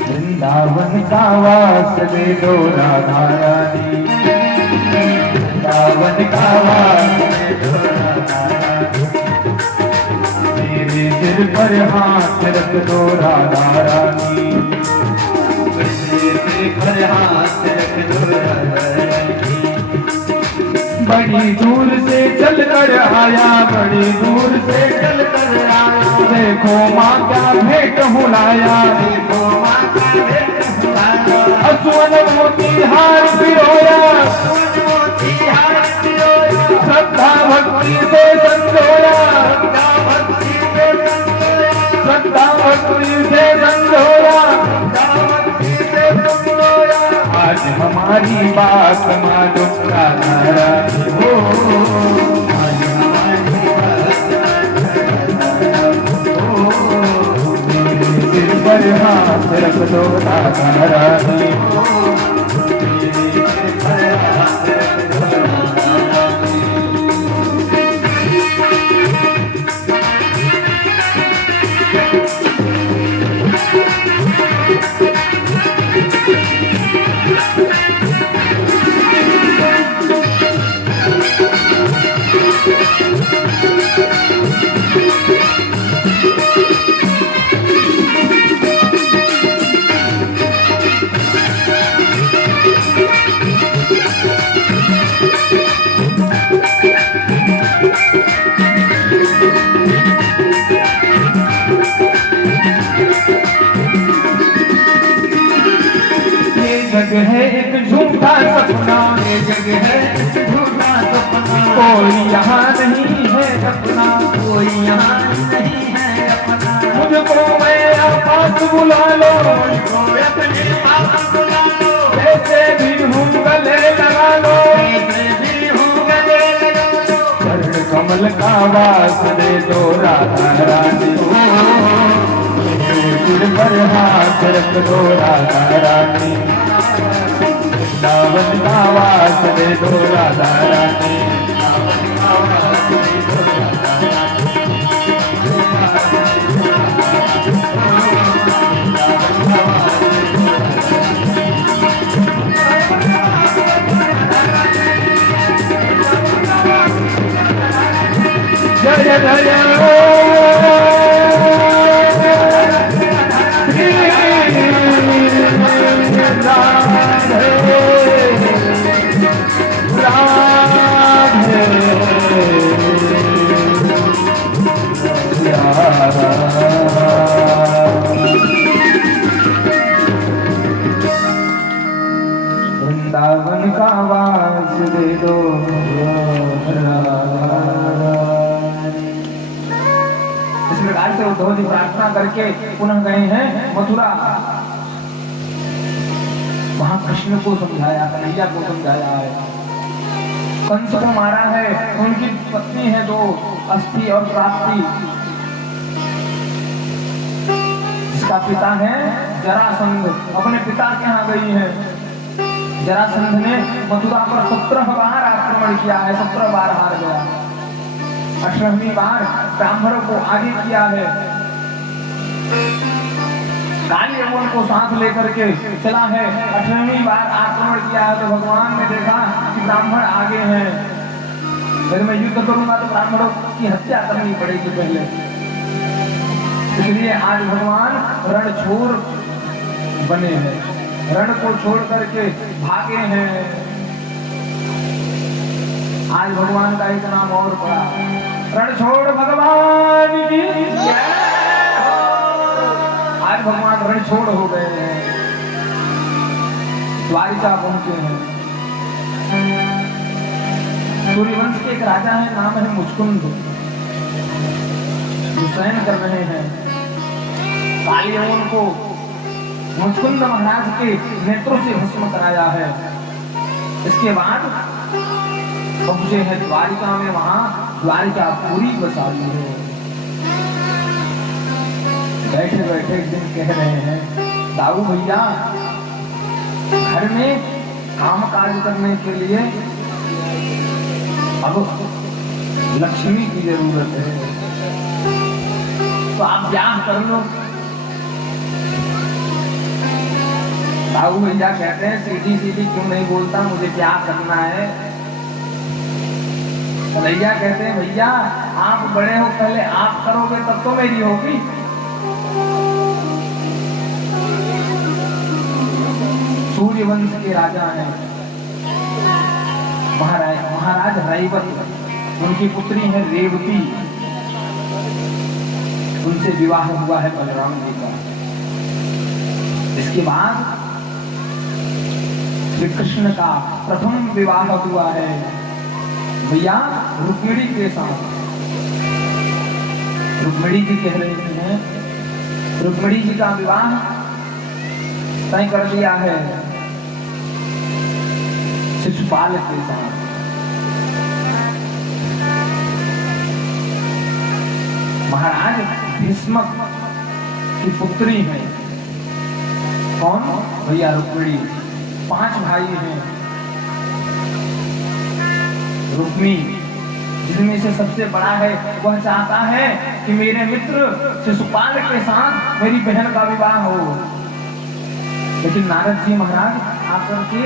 वृंदावन का वास दे दो राधा रानी, वृंदावन का वास दे दो राधा रानी, मेरे सिर पर हाथ रख दो राधा रानी, सिर पर हाथ रख दो राधा रानी। बड़ी दूर से चल कर आया, बड़ी दूर से चल कर आया, देखो माँ क्या भेंट हुलाया, देखो माँ का भेंट हुलाया। असुवन मोती हार पिरोया, मोती हार पिरोया, श्रद्धा भक्ति से संजोया, श्रद्धा भक्ति से संजोया, श्रद्धा भक्ति से संजोया। श्रद्धा भक्ति से संजोया। आज हमारी बात मानो राधा रानी हो, आज हमारी बात हो, मेरे सिर पर हाथ रख दो राधा रानी, मेरे सिर पर हाथ रख दो राधा रानी। जग है एक झूठा सपना, ये जग है झूठा सपना, कोई यहाँ नहीं है अपना, कोई यहाँ नहीं है अपना। मुझको मेरा पास बुला लो, मुझको अपने पास बुला लो, जैसे भी हूँ गले लगा लो, कैसे भी हूँ गले लगा लो। चरण कमल का वास दे दो राधा रानी, मेरे सिर पर हाथ रख दो राधा रानी, वृंदावन का वास दे दो राधा रानी, जय जय वृंदावन का वास दे दो इस प्रकार से उद्धव जी प्रार्थना करके पुनः गए हैं मथुरा। वहां कृष्ण को समझाया, कन्हैया को समझाया है। कंस को मारा है, उनकी पत्नी है दो, अस्थि और प्राप्ति। इसका पिता है जरासंध, अपने पिता के यहाँ गई है। जरासंध ने मथुरा पर 17 बार आक्रमण किया है, 17 बार हार गया। 18वीं बार ब्राह्मणों को आगे किया है। काली यमुन को साथ लेकर के चला है। 18वीं बार आक्रमण किया है तो भगवान ने देखा कि ब्राह्मण आगे हैं, यदि मैं युद्ध करूंगा तो ब्राह्मणों की हत्या करनी पड़ेगी पहले। इसलिए आज भगवान रणछोड़ बने हैं, रण को छोड़ करके भागे हैं। आज भगवान का एक नाम और पड़ा, रणछोड़ भगवान की जय। आज भगवान रणछोड़ हो गए हैं, द्वारिका पहुंचे हैं। सूर्यवंश के एक राजा है, नाम है मुचकुंद, जो शयन कर रहे हैं। काली यमुन को मुचकुंद महाराज के नेत्रों से भस्म कराया है। इसके बाद पहुंचे हैं द्वारिका में, वहां द्वारिका पूरी बसा ली है। बैठे बैठे एक दिन कह रहे हैं, दाऊ भैया घर में काम काज करने के लिए अब लक्ष्मी की जरूरत है, तो आप ब्याह कर लो। दाऊ भैया कहते हैं, सीधी सीधी क्यों नहीं बोलता, मुझे क्या करना है। कन्हैया कहते हैं भैया आप बड़े हो, पहले आप करोगे तब तो मेरी होगी। सूर्यवंश के राजा हैं महाराज रैवत, उनकी पुत्री है रेवती, उनसे विवाह हुआ है बलराम जी का। इसके बाद श्री कृष्ण का प्रथम विवाह हुआ है भैया रुक्मिणी के साथ। रुक्मिणी जी कह रही हैं, रुक्मिणी जी का विवाह तय कर दिया है शिशुपाल के साथ। महाराज भीष्मक की पुत्री है कौन भैया रुक्मिणी। 5 भाई हैं रुक्मी, जिनमें से सबसे बड़ा है वह चाहता है कि मेरे मित्र शिशुपाल के साथ मेरी बहन का विवाह हो। लेकिन नारद जी महाराज आकर के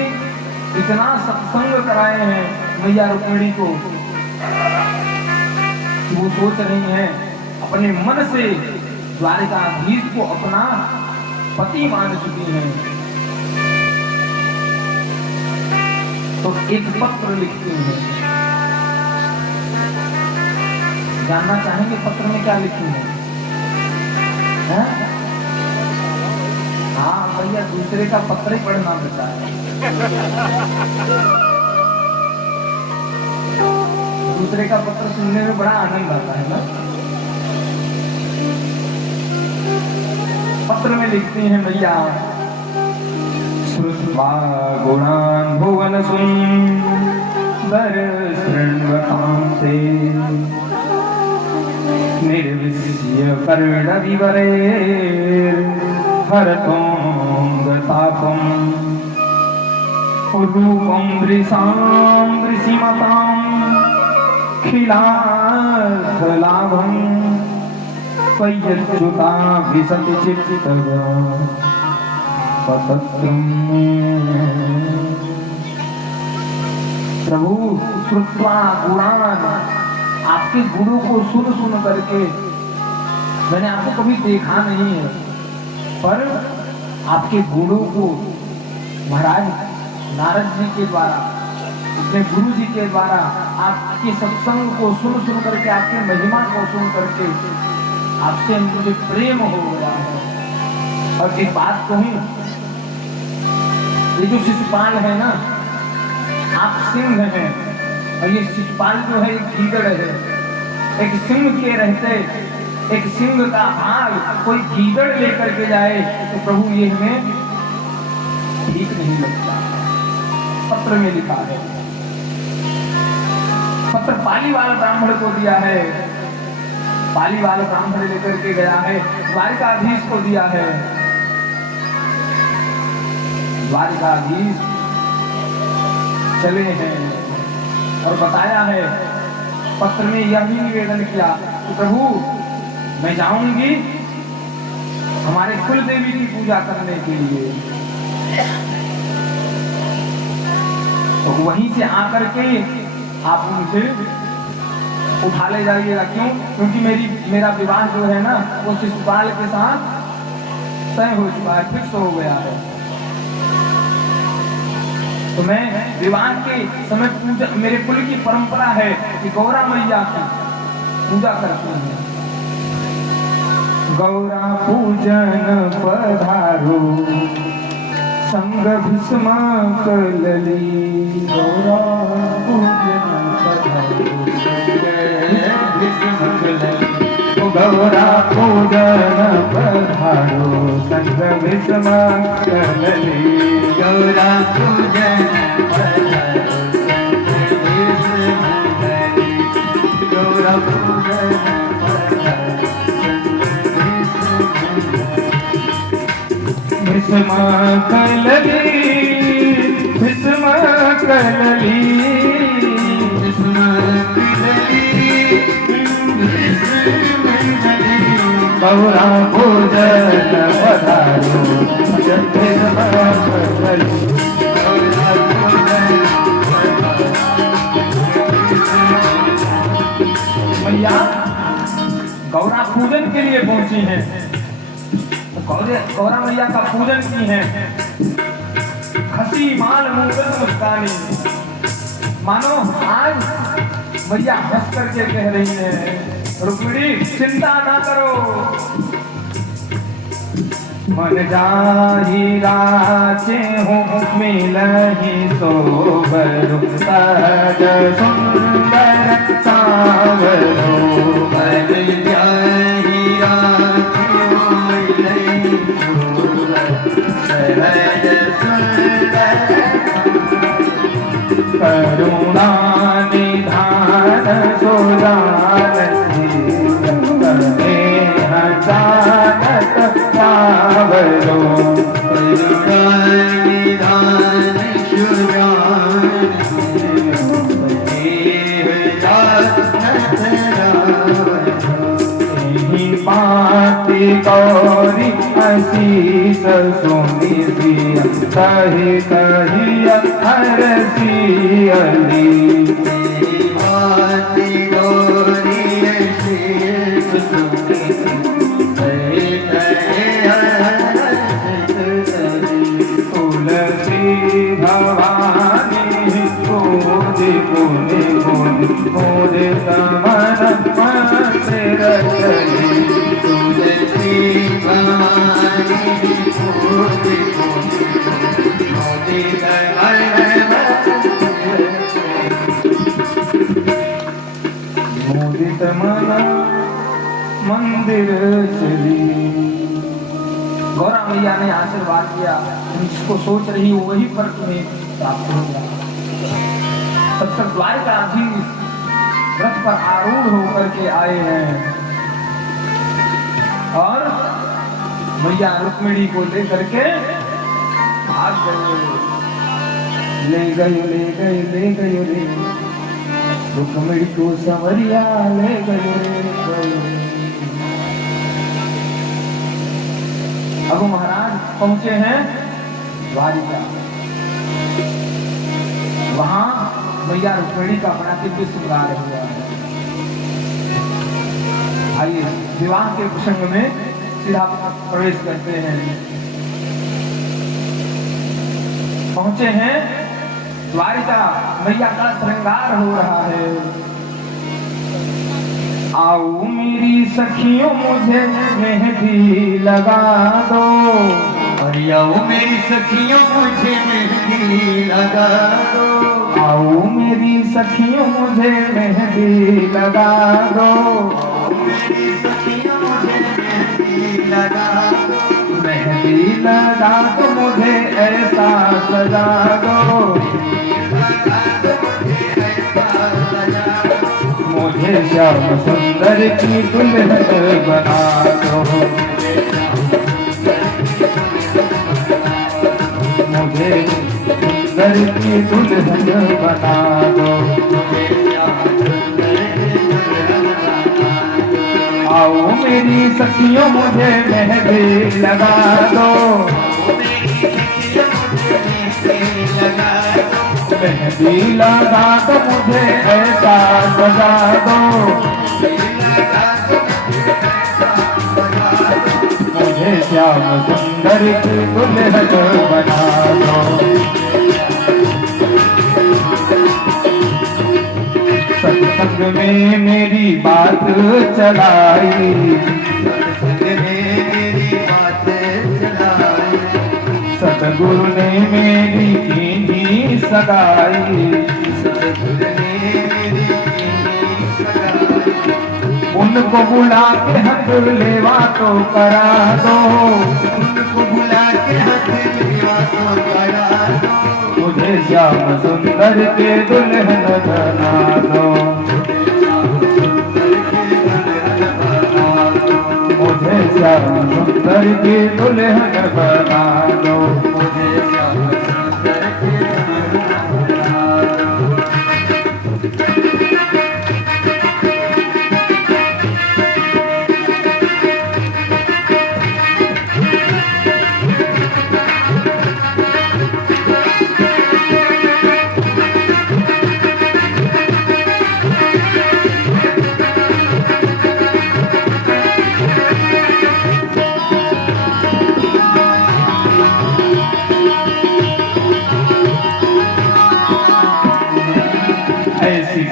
इतना सत्संग कराए हैं भैया रुक्मिणी को कि वो सोच रही हैं अपने मन से द्वारिकाधीश को अपना पति मान चुकी हैं। तो एक पत्र लिखती हैं, जानना चाहेंगे पत्र में क्या लिखी है? हाँ भैया दूसरे का पत्र ही पढ़ना बचा है। दूसरे का पत्र सुनने में बड़ा आनंद आता है ना। पत्र में लिखती हैं भैया, श्रुत्वा गुणान् भुवन सुंदर शृण्वतांसे निर्विश्य कर्णविवरे हरतोऽङ्गतापम् रूपं वृषां वृषिमतां खिलासलाभम् त्वय्यच्युता विशति चित्तव पतत्रं प्रभु श्रुत्वा गुणान्, आपके गुणों को सुन करके, मैंने आपको कभी देखा नहीं है पर आपके गुणों को महाराज नारद जी के द्वारा, अपने गुरु जी के द्वारा आपके सत्संग को सुन करके, आपके महिमा को सुन करके आपसे मुझे प्रेम हो गया है। और एक बात कहूं, ये जो शिशुपाल है ना, आप सिंह हैं और ये शिशुपाल जो है एक गीदड़ है। एक सिंह के रहते एक सिंह का भाग कोई गीदड़ लेकर के जाए तो प्रभु ये हमें ठीक नहीं लगता। पत्र में लिखा है, पत्र पालीवाल ब्राह्मण को दिया है, पालीवाल ब्राह्मण लेकर के गया है, द्वारिकाधीश को दिया है। द्वारिकाधीश चले हैं और बताया है, पत्र में यह भी निवेदन किया कि प्रभु मैं जाऊंगी हमारे कुल देवी की पूजा करने के लिए, तो वहीं से आकर के आप उनसे उठा ले जाइएगा। क्यों? क्योंकि मेरा विवाह जो है ना वो शिशुपाल के साथ तय हो चुका है, फिक्स हो गया है। तो मैं विवाह के समय पूजा, मेरे कुल की परंपरा है कि गौरा मैया की पूजा करते हैं। गौरा पूजन पधारो संग भीष्म कलली, गौरा पूजन पधारो भीष्म कलली, गौरा पूजन पधारो संग भीष्म कलली, गौरा पूजन पधारो संग भीष्म कलली, गौरा पूजन पधारो भीष्म कलली, भीष्म कलली, भीष्म कलली, भीष्म कलली, गौरा पूजन पधारो भीष्म कलली, गौरा पूजन पधारो मैया गौरा पूजन के लिए पहुंची हैं। गौरा मैया का पूजन की है। हंसी माल मुंह मुस्कानी, मानो आज मैया हंस करके कह रही है रुक्मिणी चिंता ना करो, मन जाही राचे हूँ मिलही सोबरु सहज सुंदर सावरो, मन जाही राचे हूँ मिलही सोबरु सहज सुंदर, करुणा निधान सुजान जानत सावरो, करुणा निधान सुजान माती गौरी आशीष सुनी सिया कही कही हर सियली, माती गौरी आशीष सुनी कही कही हर सियली, तुलसी भवानी पूज पुनि पुनि मोरे तमन मंत्र रचनी, तुलसी भवानी पूज मोदी मोदित मन मंदिर चली। गौरा मैया ने आशीर्वाद दिया, तुम जिसको सोच रही हो वही पर तुम्हें प्राप्त होगा। तब तक द्वारकाधीश रथ पर आरूढ़ होकर के आए हैं और मैया रुक्मिणी को लेकर के भाग गए। ले गए रुक्मिणी को संवरिया ले गए। अब महाराज पहुंचे हैं द्वारिका। वहां मैया रुक्मिणी का बड़ा दिव्य श्रृंगार हुआ है। आइए विवाह के प्रसंग में सीधा प्रवेश करते हैं। पहुंचे हैं द्वारिका, मैया का श्रृंगार हो रहा है। आओ मेरी सखियों मुझे मेहंदी लगा दो, और आओ मेरी सखियों मुझे मेहंदी लगा दो, आओ मेरी सखियों मुझे मेहंदी लगा दो, मेरी सखियों मुझे मेहंदी लगा दो, मेहंदी लगा तो मुझे ऐसा सजा दो, मुझे श्याम सुंदर की दुल्हन बना दो, मुझे सुंदर की दुल्हन बना दो, आओ मेरी सखियों मुझे मेहंदी लगा दो, मेहंदी लगा तो मुझे ऐसा सजा दो, मुझे श्याम सुंदर की दुल्हन बना दो। सत्संग में मेरी बात चलाई, सतगुरु ने मेरी कीनी सगाई, उनको बुला के हाथ लेवा तो करा दो, उनको बुला के हाथ लेवा तो करा दो, मुझे श्याम सुंदर के दुल्हन बना दो, मुझे श्याम सुंदर की दुल्हन बना दो, मुझे श्याम सुंदर की दुल्हन बना दो।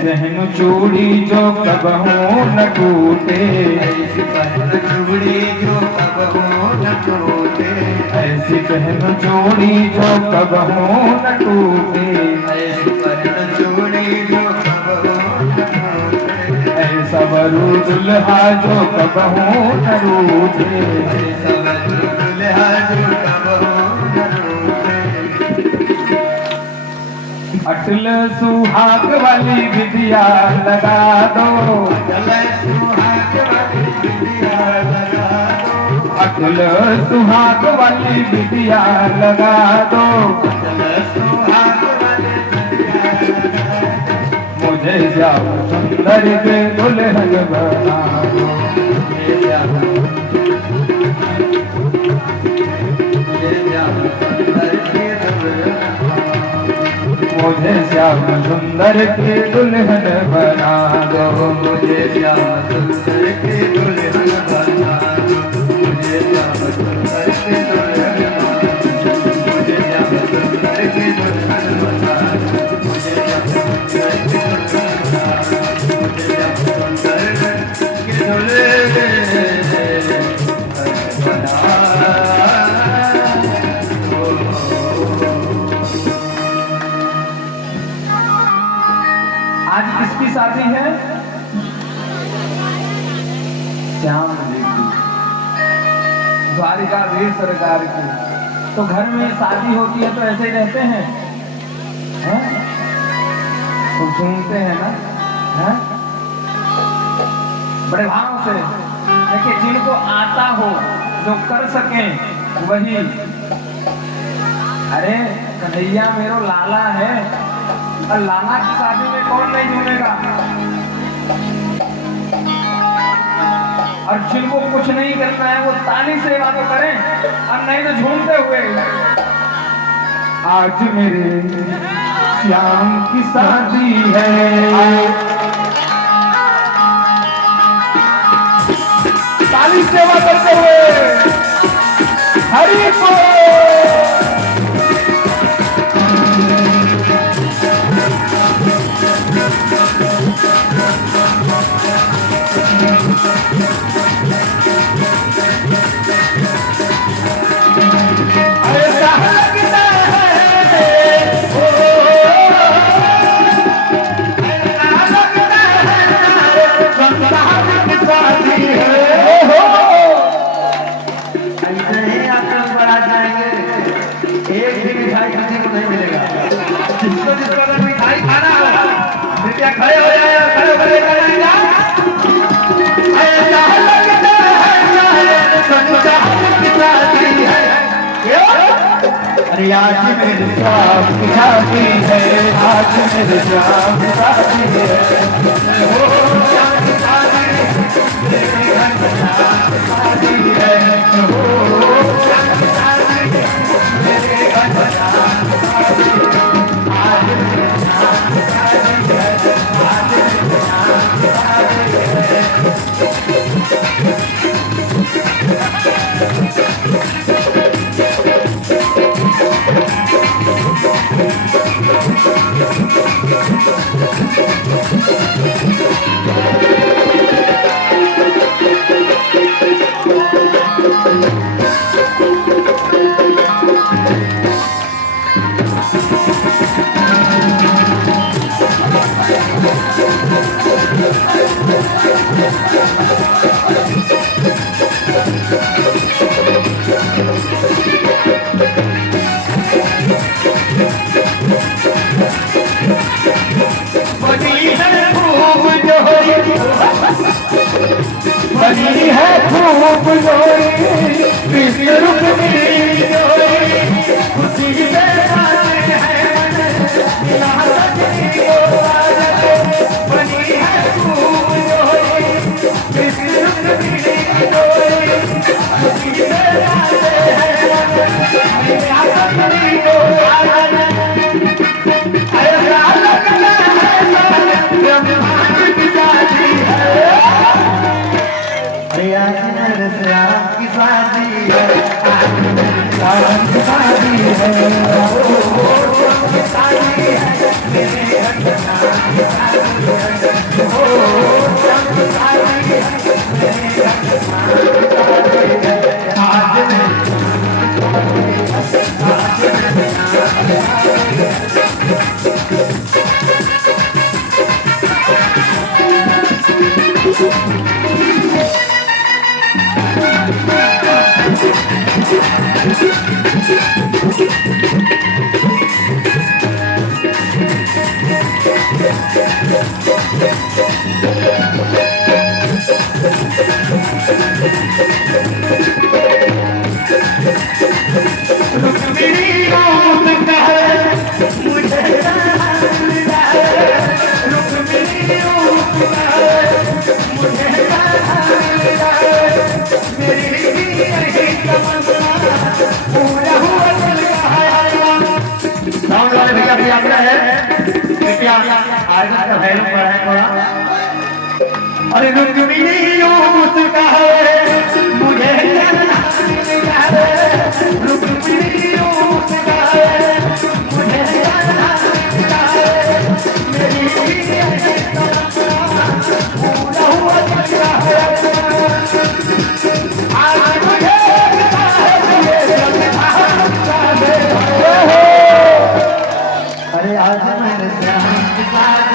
पहन चूड़ी जो कबहू न टूटे, ऐसी पहन चूड़ी जो कबहू न टूटे, ऐसी पहन चूड़ी जो कबहू न टूटे, ऐसी पहन चूड़ी जो कबहू न टूटे, ऐसा वरू दुल्हा जो कबहू न रूठे, ऐसा वरू दुल्हा जो कबहू न रूठे। अटल सुहाग वाली विधिया लगा दो, अटल सुहाग वाली विधिया लगा दो, अटल सुहाग वाली विधिया लगा दो, अटल सुहाग वाली विधिया लगा दो, मुझे श्याम सुंदर के दुल्हन बना दो, मुझे श्याम सुंदर के दुल्हन, मुझे श्याम सुंदर के दुल्हन बना दो, मुझे श्याम सुंदर के दुल्हन बना दो, मुझे श्याम सुंदर के दुल्हन बना दो, मुझे श्याम सुंदर के दुल्हन बना दो, मुझे श्याम सुंदर के दुल्हन बना दो, मुझे श्याम सुंदर के दुल्हन बना आज किसकी शादी है? श्याम जी की, द्वारिकाधीश सरकार की। तो घर में शादी होती है तो ऐसे ही रहते हैं, हैं? तो झूमते हैं ना, हैं? बड़े भाव से देखिए, जिनको आता हो, जो कर सके वही। अरे कन्हैया मेरो लाला है, और लाला की शादी में कौन नहीं झूमेगा? और जिनको कुछ नहीं करना है वो ताली से बात करें, और नहीं तो झूमते हुए। आज मेरे श्याम की शादी है, ताली सेवा करते हुए हरि को। खड़े हो जाए, खड़े होकर लेकर जाए। अरे आज मेरे श्याम की शादी है, आज मेरे श्याम की शादी बनी है खूब जोड़ी, कृष्ण रुक्मिणी जोड़ी, खुशी में गाते हैं मिला सजनी को बाजते। बनी है खूब जोड़ी, कृष्ण रुक्मिणी जोड़ी, खुशी में गाते हैं मिला सजनी को बाजते। ऐसा लगता है ब्रह्मांड की शादी है। आज मेरे श्याम की साउंड वाले भैया भी आग्रह है कृपया आगे का वैल्यूम बढ़ाएं थोड़ा। अरे रुक्मिणी मुस्काए मुझे रुक्मिणी मुस्काए मुझे मेरी पूरा हुआ चल रहा अरे आज मेरे श्याम के साथ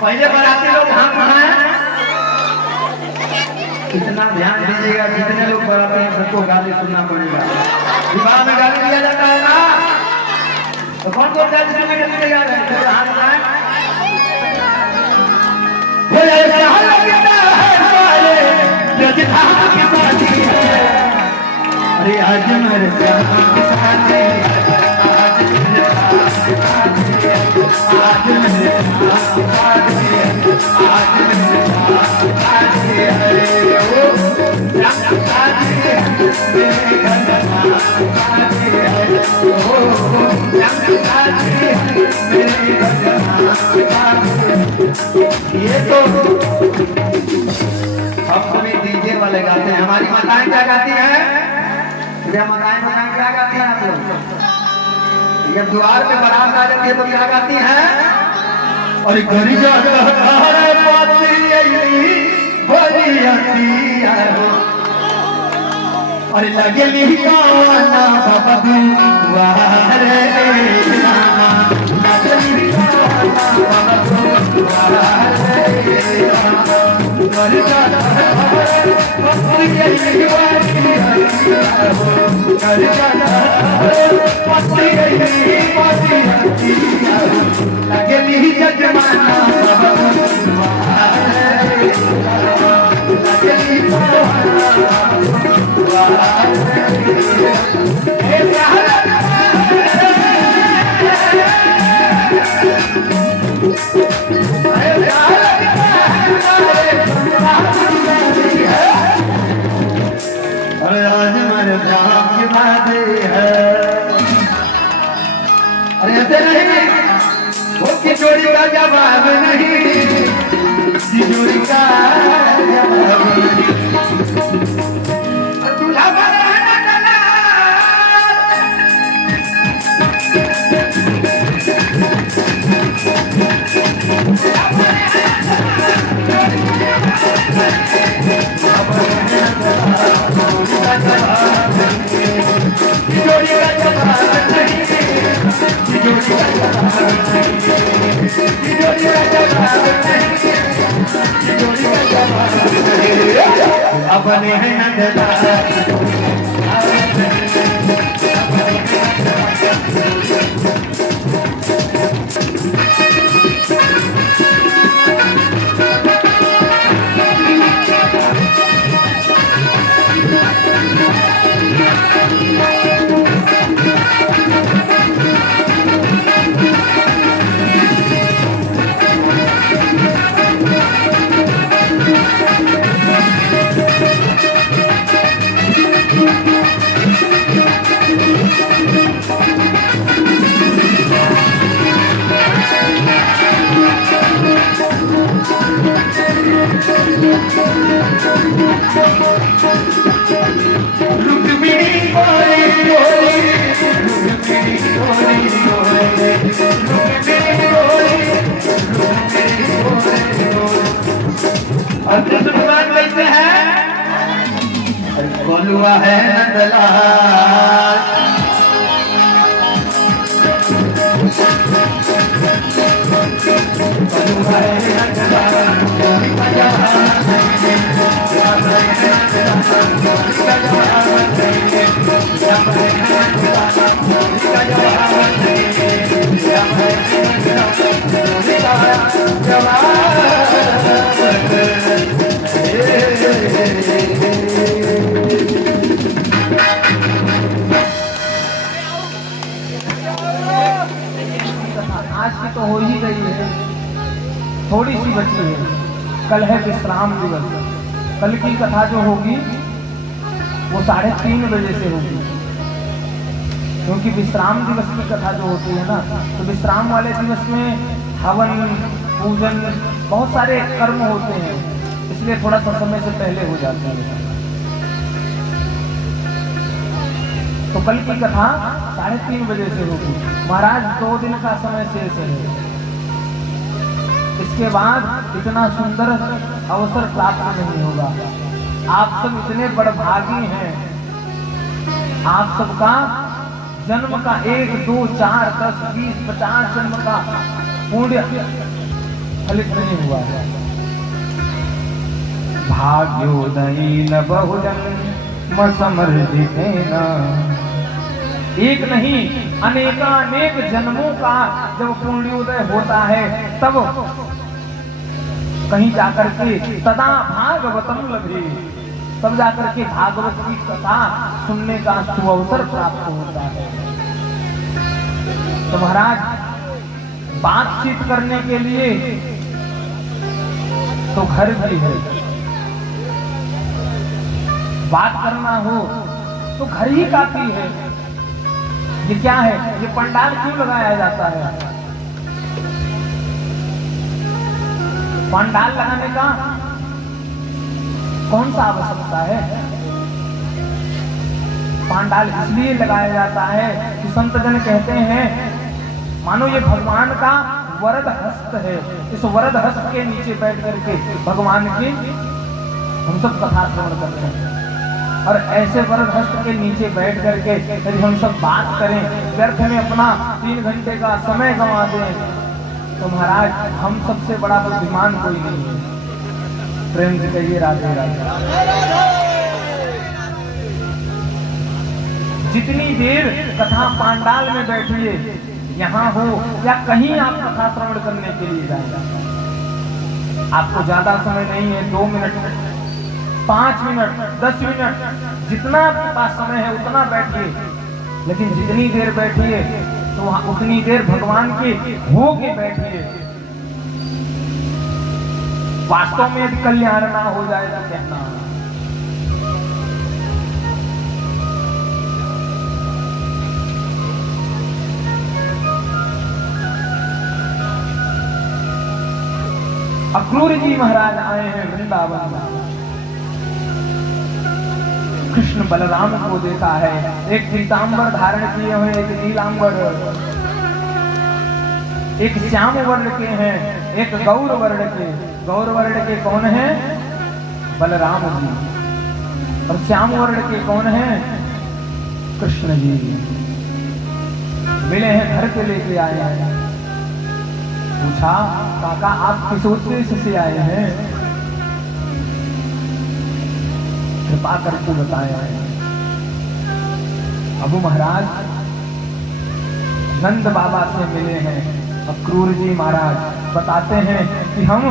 पहले बराती लोग हाँ कहाँ है? इतना ध्यान दीजिएगा, जितने लोग बराती हैं सबको गाली सुनना पड़ेगा। विवाह में गाली दिया जाता है ना, तो कौन कौन गाली सुनने के लिए तैयार है? तो हाथ उठाएं। अरे आज मेरे ये तो हम सभी डीजे वाले गाते हैं। हमारी माताएं क्या गाती हैं? माताएं क्या गाती हैं आप लोग? जब द्वार पे बारात आ जाती है तो क्या गाती हैं? और घड़ी अरे लगेली गाना बाबा दुआरे रामा, लगेली गाना बाबा दुआरे रामा, घर जाता है पत्नी गई वाली हरिया हो, घर जाता है पत्नी गई वाली हरिया हो, लगेली जजमाना बाबा दुआरे रामा, लगेली गाना अरे आज मेरे जाम की बातें है। अरे ऐसे नहीं, वो किशोरी का जवाब नहीं, किशोरी का जवाब नहीं। अपने हैं नंदलाल हुआ है नंदलाल। हुआ है नंदलाल, गोरी का जवान है, जब है नंदलाल, गोरी का जवान है, जब है नंदलाल, गोरी का जवान है, जब है नंदलाल, गोरी का जवान आज की तो हो ही गई है, थोड़ी सी बची है। कल है विश्राम दिवस। कल की कथा जो होगी वो 3:30 बजे से होगी, क्योंकि विश्राम दिवस की कथा जो होती है ना, तो विश्राम वाले दिवस में हवन पूजन बहुत सारे कर्म होते हैं, इसलिए थोड़ा सा समय से पहले हो जाते हैं। तो कल की कथा 3:30 बजे से होगी। महाराज 2 दिन का समय शेष है। इसके बाद इतना सुंदर अवसर प्राप्त नहीं होगा। आप सब इतने बड़भागी हैं, आप सबका जन्म का 1, 2, 4, 10, 20, 50 जन्म का पुण्य फलित नहीं हुआ है। भाग्योदयी न बहुजन समर्जितेन, एक नहीं अनेकानेक जन्मों का जब पुण्योदय होता है, तब कहीं जाकर के तदा भागवतम लभे, तब जाकर के भागवत की कथा सुनने का सुअवसर प्राप्त होता है। तो महाराज बातचीत करने के लिए तो घर भी है, बात करना हो तो घर ही काफी है। ये क्या है? ये पंडाल क्यों लगाया जाता है? पंडाल लगाने का कौन सा आवश्यकता है? पंडाल इसलिए लगाया जाता है कि संत जन कहते हैं, मानो ये भगवान का वरद हस्त है। इस वरद हस्त के नीचे बैठ करके भगवान की हम सब कथा श्रवण करते हैं, और ऐसे वरद हस्त के नीचे बैठ करके यदि हम सब बात करें, व्यर्थ में अपना 3 घंटे का समय गंवा दें, तो महाराज हम सबसे बड़ा बुद्धिमान कोई नहीं है। प्रेम से कहिए राधे राधे। जितनी देर कथा पंडाल में बैठिए, यहाँ हो या कहीं आप कथा श्रवण करने के लिए जाए, आपको ज्यादा समय नहीं है, 2 मिनट 5 मिनट 10 मिनट जितना आपके पास समय है उतना बैठिए, लेकिन जितनी देर बैठिए तो वहां उतनी देर भगवान के हो के बैठिए। वास्तव में यदि कल्याण ना हो जाए तो कहना। अक्रूर जी महाराज आए हैं वृंदावन में, कृष्ण बलराम को देखा है, एक पीतांबर धारण किए हुए, एक नीलांबर, एक श्याम वर्ण के हैं, एक गौर वर्ण के। गौर वर्ण के कौन है? बलराम जी। और श्याम वर्ण के कौन है? कृष्ण जी। मिले हैं, घर के लेके आए हैं। पूछा, काका आप किस उद्देश्य से आए हैं? कृपा करके बताया है। अबू महाराज नंद बाबा से मिले हैं। अक्रूर जी महाराज बताते हैं कि हम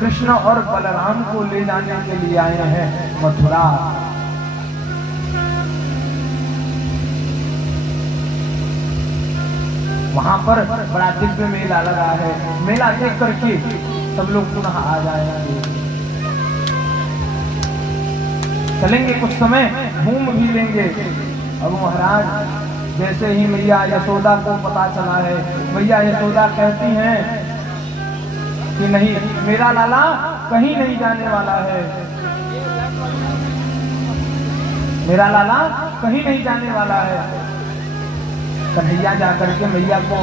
कृष्ण और बलराम को ले जाने के लिए आए हैं मथुरा। वहां पर बड़ा दिव्य मेला लगा है, मेला देख करके सब लोग पुनः आ जाएंगे। चलेंगे कुछ समय, घूम भी लेंगे। अब महाराज जैसे ही मैया यशोदा को पता चला है, मैया यशोदा कहती हैं कि नहीं, मेरा लाला कहीं नहीं जाने वाला है, मेरा लाला कहीं नहीं जाने वाला है। कन्हैया जाकर के मैया को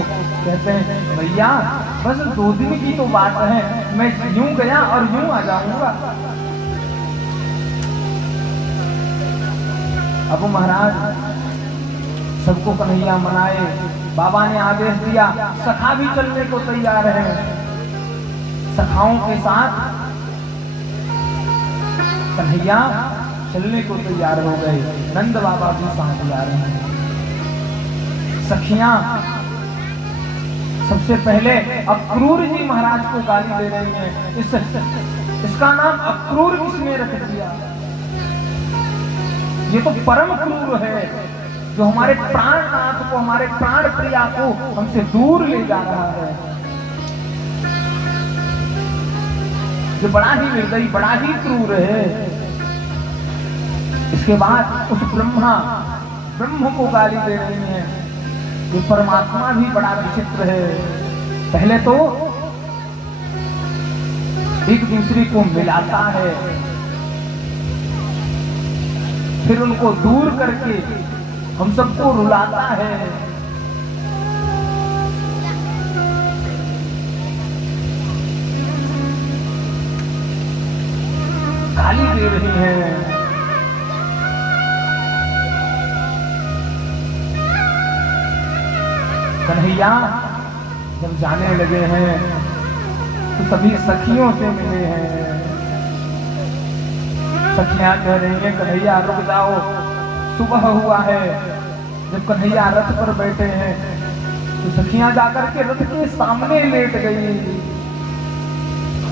कहते हैं, मैया बस 2 दिन की तो बात है, मैं यूं गया और यूं आ जाऊंगा। अब महाराज सबको कन्हैया मनाए, बाबा ने आदेश दिया, सखा भी चलने को तैयार है। सखाओं के साथ कन्हैया चलने को तैयार हो गए। नंद बाबा भी साथ जा रहे हैं। सखियां सबसे पहले अक्रूर जी महाराज को गाली दे रही हैं। इसका नाम अक्रूर किसने रख दिया? ये तो परम क्रूर है, जो हमारे प्राणनाथ को, हमारे प्राण प्रिया को हमसे दूर ले जा रहा है। ये बड़ा ही निर्दयी, बड़ा ही क्रूर है। इसके बाद उस ब्रह्म को गाली दे रही हैं। ये परमात्मा भी बड़ा विचित्र है। पहले तो एक दूसरे को मिलाता है, फिर उनको दूर करके हम सबको रुलाता है। गाली दे रही हैं। कन्हैया जब जाने लगे हैं तो सभी सखियों से मिले हैं। सखियां कह रही हैं, कन्हैया रुक जाओ, सुबह हुआ है। जब कन्हैया रथ पर बैठे हैं तो सखियां जाकर के रथ के सामने लेट गई।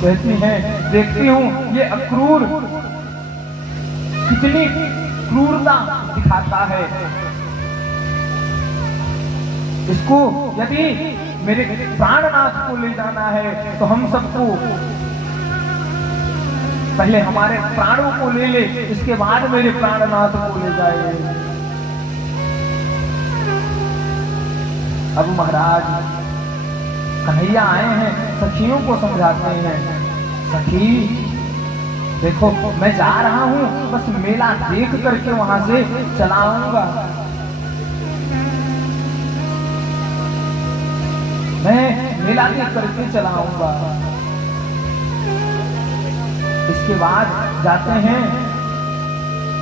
कहती हैं, देखती हूं ये अक्रूर कितनी क्रूरता दिखाता है। इसको यदि मेरे प्राणनाथ को ले जाना है तो हम सबको पहले हमारे प्राणों को ले ले, इसके बाद मेरे प्राणनाथ को ले जाए। अब महाराज कन्हैया आए हैं, सखियों को समझाते हैं, सखी देखो मैं जा रहा हूं, बस मेला देख करके वहां से चला आऊंगा। मैं मेला देख करके चला आऊंगा। इसके बाद जाते हैं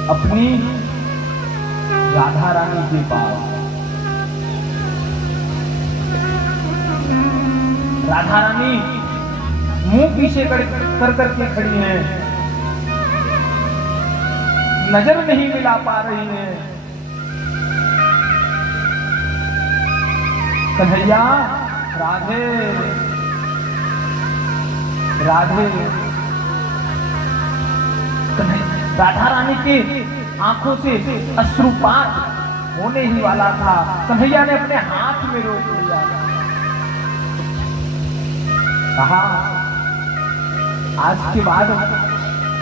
अपनी राधा रानी के पास। राधा रानी मुंह पीछे कर करके खड़ी हैं, नजर नहीं मिला पा रही हैं। कन्हैया राधे राधे। राधा रानी के आंखों से अश्रुपात होने ही वाला था। कन्हैया ने अपने हाथ में रोक लिया, कहा आज के बाद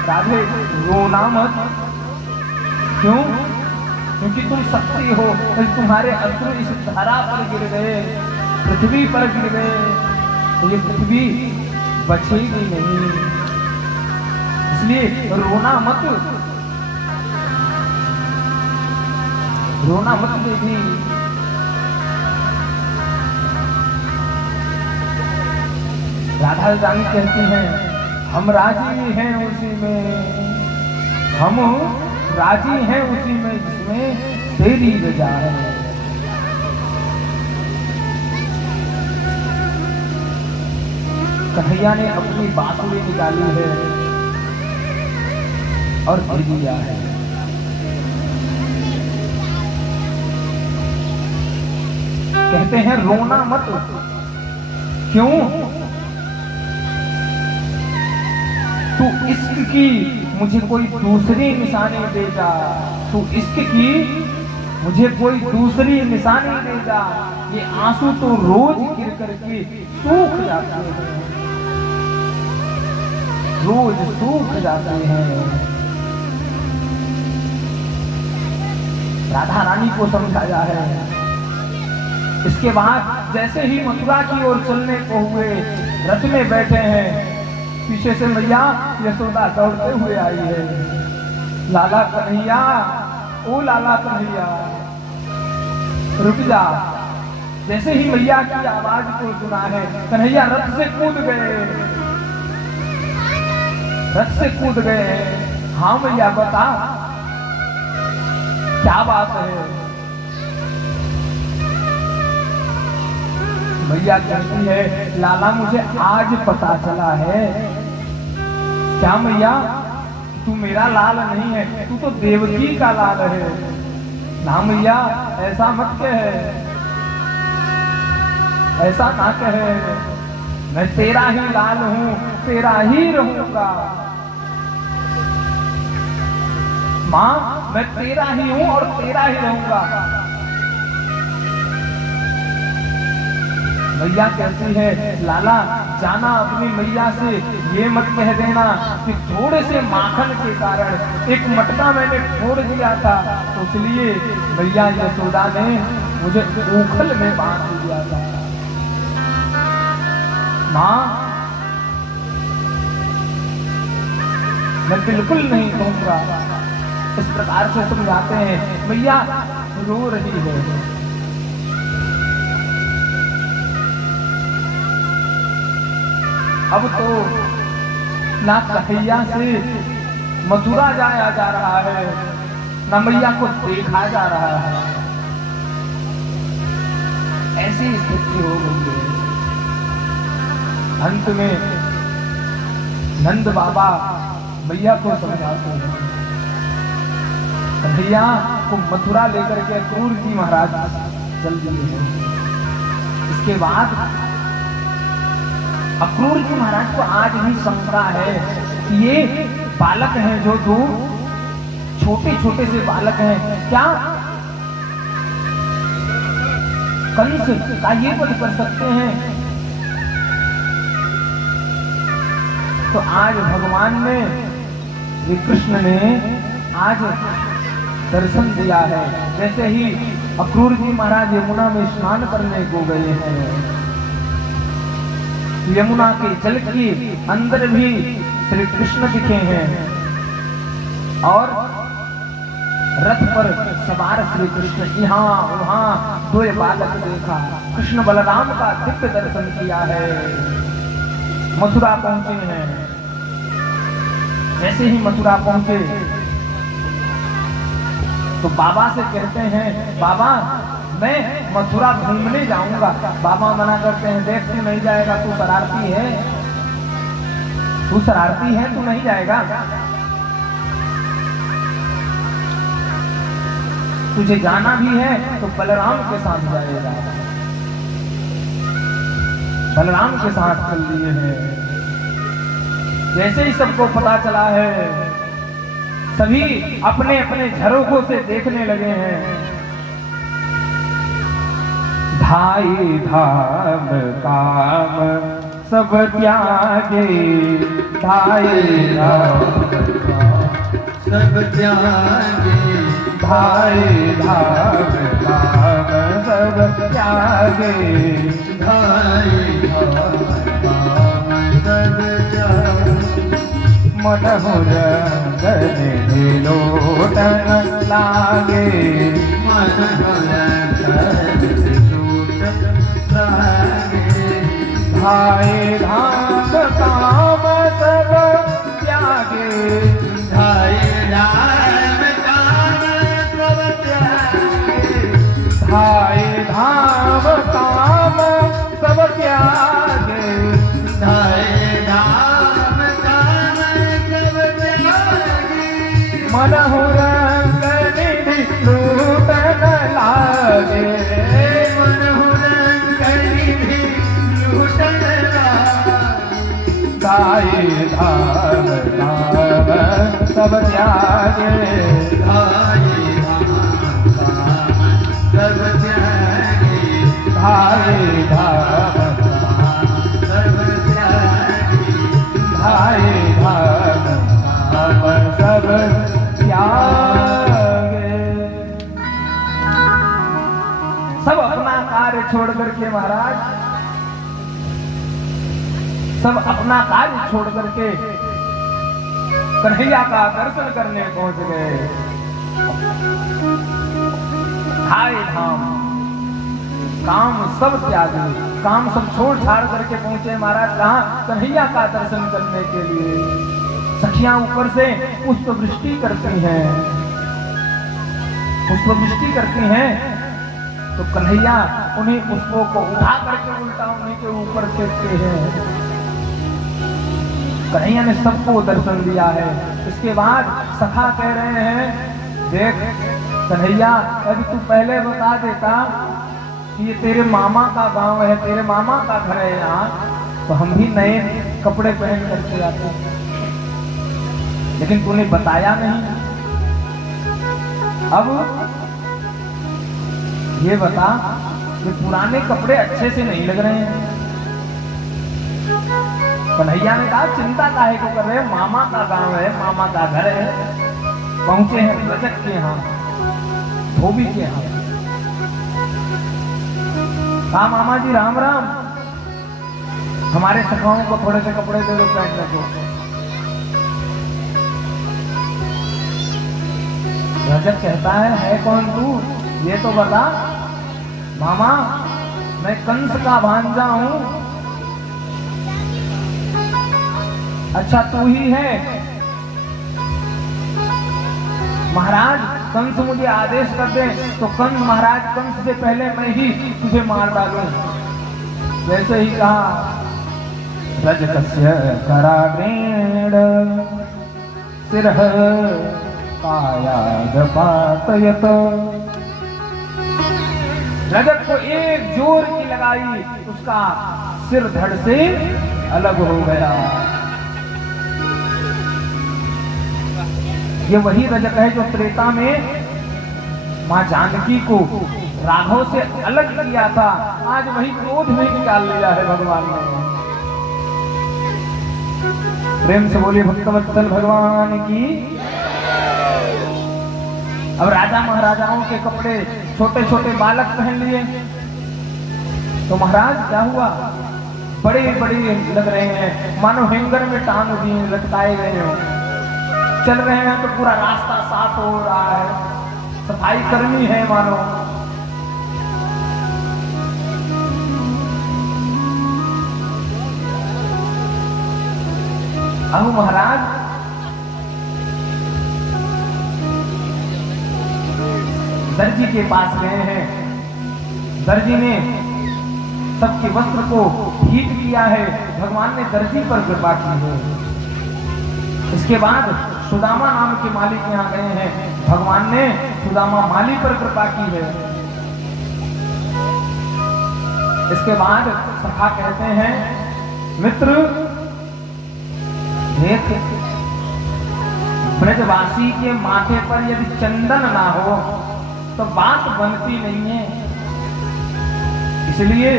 राधे रोना मत। क्यों? क्योंकि तुम शक्ति हो, तुम्हारे अश्रु इस धरा पर गिर गए, पृथ्वी पर गिर गए तो ये पृथ्वी बचेगी नहीं, इसलिए रोना मत, रोना मत बेटी। राधा रानी कहती हैं, हम राजी हैं उसी में, हम राजी हैं उसी में जिसमें तेरी रजा है। कन्हैया ने अपनी बांसुरी निकाली है और दे दिया है। कहते हैं रोना मत। क्यों? तू इश्क की मुझे कोई दूसरी निशानी दे जा, तू इश्क की मुझे कोई दूसरी निशानी दे जा। ये आंसू तो रोज गिर करके सूख जाते हैं, रोज सूख जाते हैं। राधा रानी को समझाया है। इसके बाद जैसे ही मथुरा की ओर चलने को हुए, रथ में बैठे हैं, पीछे से मैया यशोदा दौड़ते हुए आई है। लाला कन्हैया, ओ लाला कन्हैया रुक जा। जैसे ही मैया की आवाज को सुना है, कन्हैया रथ से कूद गए, रथ से कूद गए। हाँ मैया बता। क्या बात है? मैया कहती है लाला मुझे आज पता चला है। क्या मैया? तू मेरा लाल नहीं है, तू तो देवकी का लाल है। ना मैया ऐसा मत कहे, ऐसा ना कहे। मैं तेरा ही लाल हूं, तेरा ही रहूंगा। माँ मैं तेरा ही हूं और तेरा ही रहूंगा। मैया कहती है लाला जाना अपनी मैया से ये मत कह देना कि थोड़े से माखन के कारण एक मटका मैंने फोड़ दिया था, तो इसलिए मैया यशोदा ने मुझे ऊखल में बांध दिया था। माँ मैं बिल्कुल नहीं कहूंगा। इस प्रकार से समझाते हैं। मैया रो रही है। अब तो ना कन्हैया से मथुरा जाया जा रहा है, ना मैया को देखा जा रहा है। ऐसी स्थिति हो गई है। अंत में नंद बाबा मैया को समझाते हैं। कन्हैया को मथुरा लेकर के क्रूर जी महाराज चल दिए हैं। इसके बाद अक्रूर जी महाराज को आज भी शंका है कि ये बालक हैं जो दो छोटे छोटे से बालक हैं, क्या कंस का ये वध कर सकते हैं? तो आज भगवान ने श्री कृष्ण ने आज दर्शन दिया है। जैसे ही अक्रूर जी महाराज यमुना में स्नान करने को गए हैं, यमुना के जल के अंदर भी श्री कृष्ण दिखे हैं और रथ पर सवार श्री कृष्ण यहाँ वहां दो बालक देखा। कृष्ण बलराम का दिव्य दर्शन किया है। मथुरा पहुंचे हैं। जैसे ही मथुरा पहुंचे तो बाबा से कहते हैं बाबा मैं मथुरा घूमने जाऊंगा। बाबा मना करते हैं देख तू नहीं जाएगा, तू शरारती है, तू शरारती है, तू नहीं जाएगा। तुझे जाना भी है तो बलराम के साथ जाएगा। बलराम के साथ चल दिए हैं। जैसे ही सबको पता चला है, सभी अपने अपने झरोखों से देखने लगे हैं। धाई धाम काम सब त्यागे, धाई धाम सब त्यागे, धाई धाम काम सब त्यागे, धाई धाम सब त्यागे। मनहुर गने लोटन लागे, धाई धाम काम सब त्यागे, धाई धाम काम सब त्यागे, धाई धाम काम सब त्यागे, धाई धाम काम सब त्यागे। मनहुर गने लोटन लागे, धाई धाम काम सब त्यागे, धाई धाम काम सब त्यागे, धाई धाम सब त्यागे, धाई धाम काम सब त्यागे। सब अपना कार्य छोड़ करके महाराज, सब अपना कार्य छोड़ करके कन्हैया का दर्शन करने पहुंच गए। हाय धाम काम सब त्यागे, काम सब छोड़ छाड़ करके पहुंचे महाराज कहाँ? कन्हैया का दर्शन करने के लिए। सखियां ऊपर से पुष्प वृष्टि करती हैं। पुष्पवृष्टि करती हैं तो कन्हैया उन्हीं पुष्पों को उठा करके उल्टा उन्हीं के ऊपर फेंकते हैं। कन्हैया ने सबको दर्शन दिया है। इसके बाद सखा कह रहे हैं, देख कन्हैया, यदि तू पहले बता देता कि ये तेरे मामा का गांव है, तेरे मामा का घर है यहाँ, तो हम भी नए कपड़े पहन करके आते, लेकिन तूने बताया नहीं। अब ये बता कि पुराने कपड़े अच्छे से नहीं लग रहे हैं। कन्हैया ने कहा, चिंता काहे को कर रहे हैं, मामा का गांव है, मामा का घर है, पहुंचे हैं रजक के यहाँ, धोबी के यहाँ। कहा, मामा जी राम राम, हमारे सखाओं को थोड़े से कपड़े दे दो पहनने को। रजक कहता है कौन तू, ये तो बता। मामा, मैं कंस का भांजा हूं। अच्छा तू ही है। महाराज कंस मुझे आदेश कर दे तो कंस, महाराज कंस से पहले मैं ही तुझे मार डालूं। वैसे ही कहा, रजकस्य कराग्रेण सिरः कायादपातयत। रजक को एक जोर की लगाई, उसका सिर धड़ से अलग हो गया। ये वही रजक है जो त्रेता में मां जानकी को राघव से अलग किया था, आज वही क्रोध में निकाल लिया है भगवान ने। प्रेम से बोलिए भक्तवत्सल भगवान की। अब राजा महाराजाओं के कपड़े छोटे छोटे बालक पहन लिए, तो महाराज क्या हुआ, बड़े बड़े लग रहे हैं, मानो हैंगर में टांग दिए, लटकाए गए हैं। चल रहे हैं तो पूरा रास्ता साफ हो रहा है, सफाई कर्मी है मानो। अब महाराज दर्जी के पास गए हैं। दर्जी ने सबके वस्त्र को ठीक किया है, भगवान ने दर्जी पर कृपा की है। इसके बाद सुदामा नाम के मालिक यहाँ गए हैं, भगवान ने सुदामा माली पर कृपा की है। इसके बाद सखा कहते हैं, मित्र देख, ब्रजवासी के माथे पर यदि चंदन ना हो तो बात बनती नहीं है, इसलिए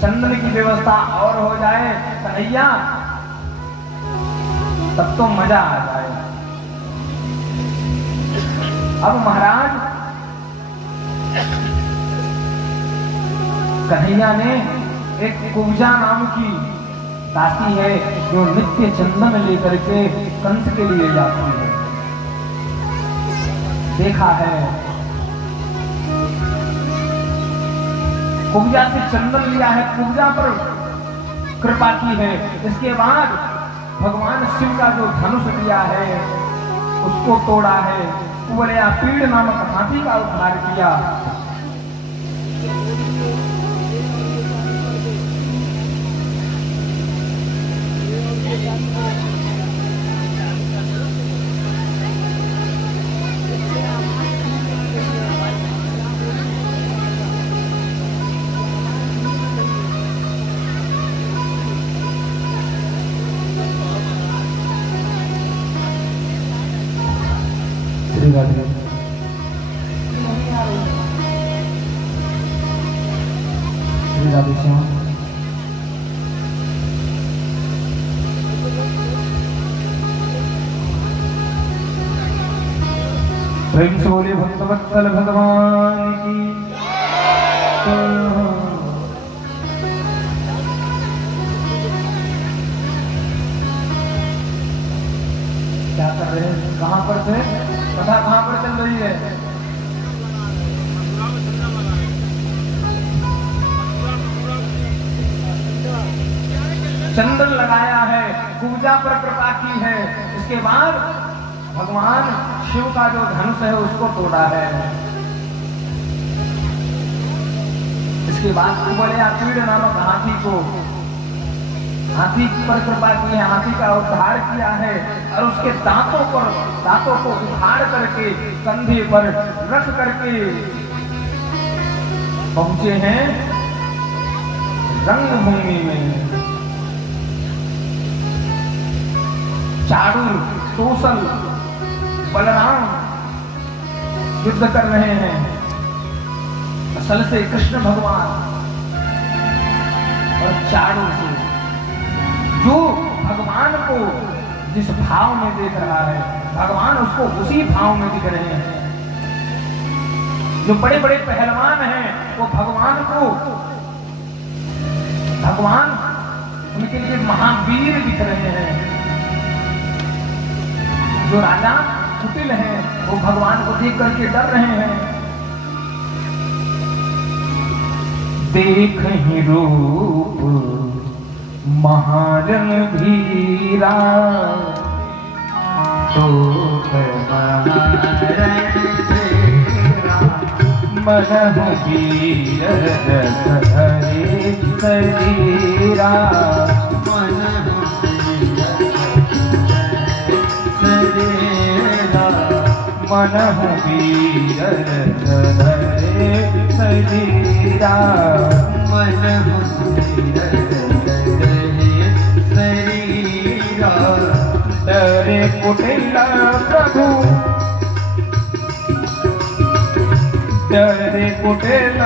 चंदन की व्यवस्था और हो जाए कन्हैया, तब तो मजा आ जाए। अब महाराज कन्हैया ने एक कुब्जा नाम की दासी है जो नित्य चंदन लेकर के कंस के लिए जाती है, देखा है। कुब्जा से चंदन लिया है, कुब्जा पर कृपा की है। इसके बाद भगवान शिव का जो धनुष दिया है उसको तोड़ा है, कुवलया पीड़ नामक हाथी का उद्धार किया। श्री राधे श्री राधे श्याम। प्रेम से बोलिए भक्तवत्सल भगवान की। क्या कर रहे हैं, कहाँ पर थे, कथा कहाँ पर चल रही है? चंदन लगाया है, कुब्जा पर कृपा की है। इसके बाद भगवान शिव का जो धनुष है उसको तोड़ा है। इसके बाद बोले पीड़ नामक हाथी पर कृपा की है, हाथी का उद्धार किया है और उसके दांतों को उखाड़ करके कंधे पर रख करके पहुंचे हैं रंगभूमि में। चाणूर, तोसल, बलराम युद्ध कर रहे हैं। असल से कृष्ण भगवान और चाणूर से, जो भगवान को जिस भाव में देख रहा है भगवान उसको उसी भाव में दिख रहे हैं। जो बड़े बड़े पहलवान हैं वो भगवान उनके लिए महावीर दिख रहे हैं। जो राजा कुटिल हैं वो भगवान को देख करके डर रहे हैं। देख ही रूप महारणधीरा तो मनहु वीर रस हरे शरीरा। मनहु वीर रस हरे शरीरा। डरे कुटिल प्रभु, डरे कुटिल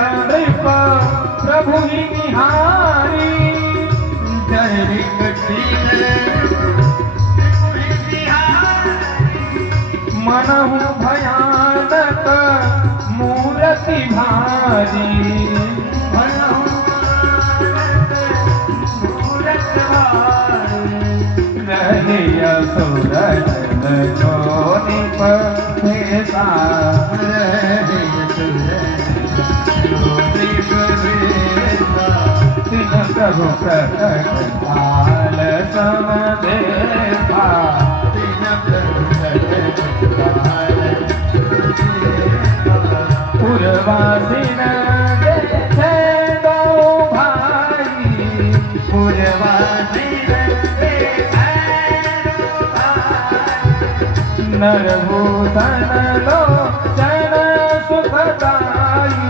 प्रभु ही निहारी। डरे कुटिल मनहु भयानक मूर्ति भारी। रहे असुरन जोनि भेसा। तिन प्रभु प्रकट काल सम देखा। पुरवासिन देखे दो भाई। नरभूषण लोचन सुखदाई।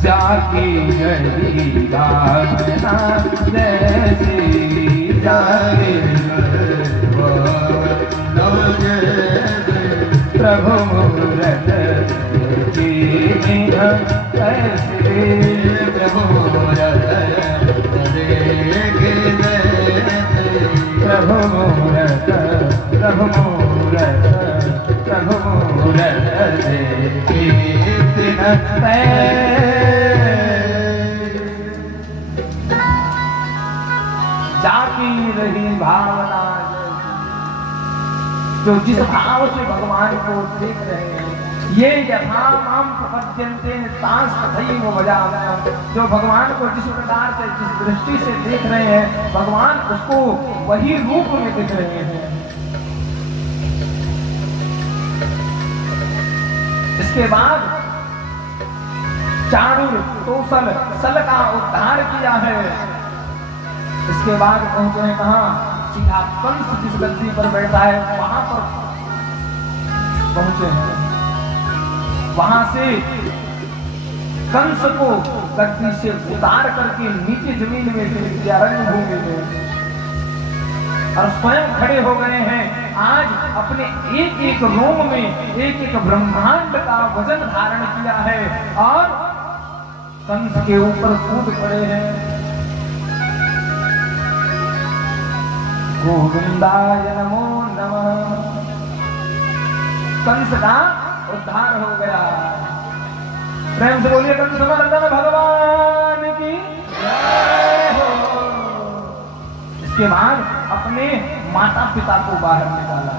जाकी गई भावना जैसी जागे प्रभु मूरत की ऐसे। प्रभु मूरत प्रभु मूरत प्रभु मूरत प्रभु मूरत देखी दिन जाकी रही भावना जो जिस भाव से भगवान को देख रहे हैं। ये यथा माम प्रपद्यन्ते तांस तथैव भजामि। जो भगवान को जिस प्रकार से जिस दृष्टि से देख रहे हैं भगवान उसको वही रूप में दिख रहे हैं। इसके बाद चाणूर, तोसल, सल का उद्धार किया है। इसके बाद पहुंचे हैं कहां? सीधा कंस जिस गद्दी पर बैठा है वहां पर पहुंचे हैं। वहां से कंस को गद्दी से उतार करके नीचे जमीन में फेंक दिया रंगभूमि में और स्वयं खड़े हो गए हैं। आज अपने एक एक रोम में एक एक ब्रह्मांड का वजन धारण किया है और कंस के ऊपर कूद पड़े हैं। गोविंदाय नमो नमः। कंस का उद्धार हो गया। प्रेम से बोलिए कंस मर्दन भगवान की जय हो। इसके बाद अपने माता पिता को बाहर निकाला।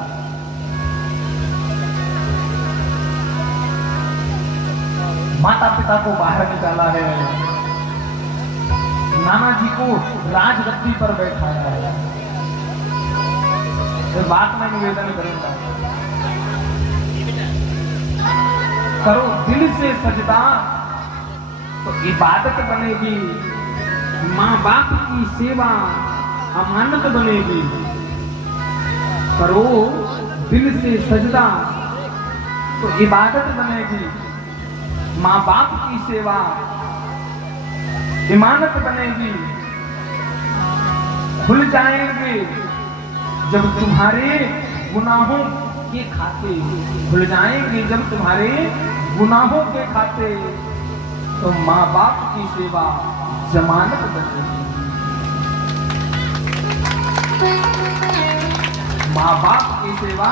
माता पिता को बाहर निकाला है। नाना जी को राजगद्दी पर बैठाया है। तो बात मैं निवेदन करूंगा, करो दिल से सजदा तो इबादत बनेगी, माँ बाप की सेवा अमानत बनेगी। करो दिल से सजदा तो इबादत बनेगी, माँ बाप की सेवा इमानत बनेगी। खुल जाएंगे जब तुम्हारे गुनाहों के खाते, खुल जाएंगे जब तुम्हारे गुनाहों के खाते, तो माँ बाप की सेवा जमानत बनेगी। माँ बाप की सेवा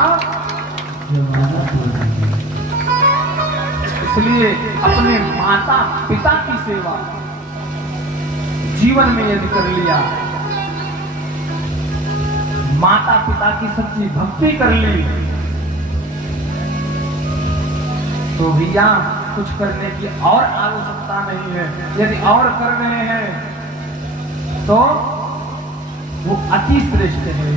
जमानत बनेगी। इसलिए अपने माता पिता की सेवा जीवन में यदि कर लिया, माता पिता की सच्ची भक्ति कर ली, तो भैया कुछ करने की और आवश्यकता नहीं है। यदि और कर रहे हैं तो वो अति श्रेष्ठ है।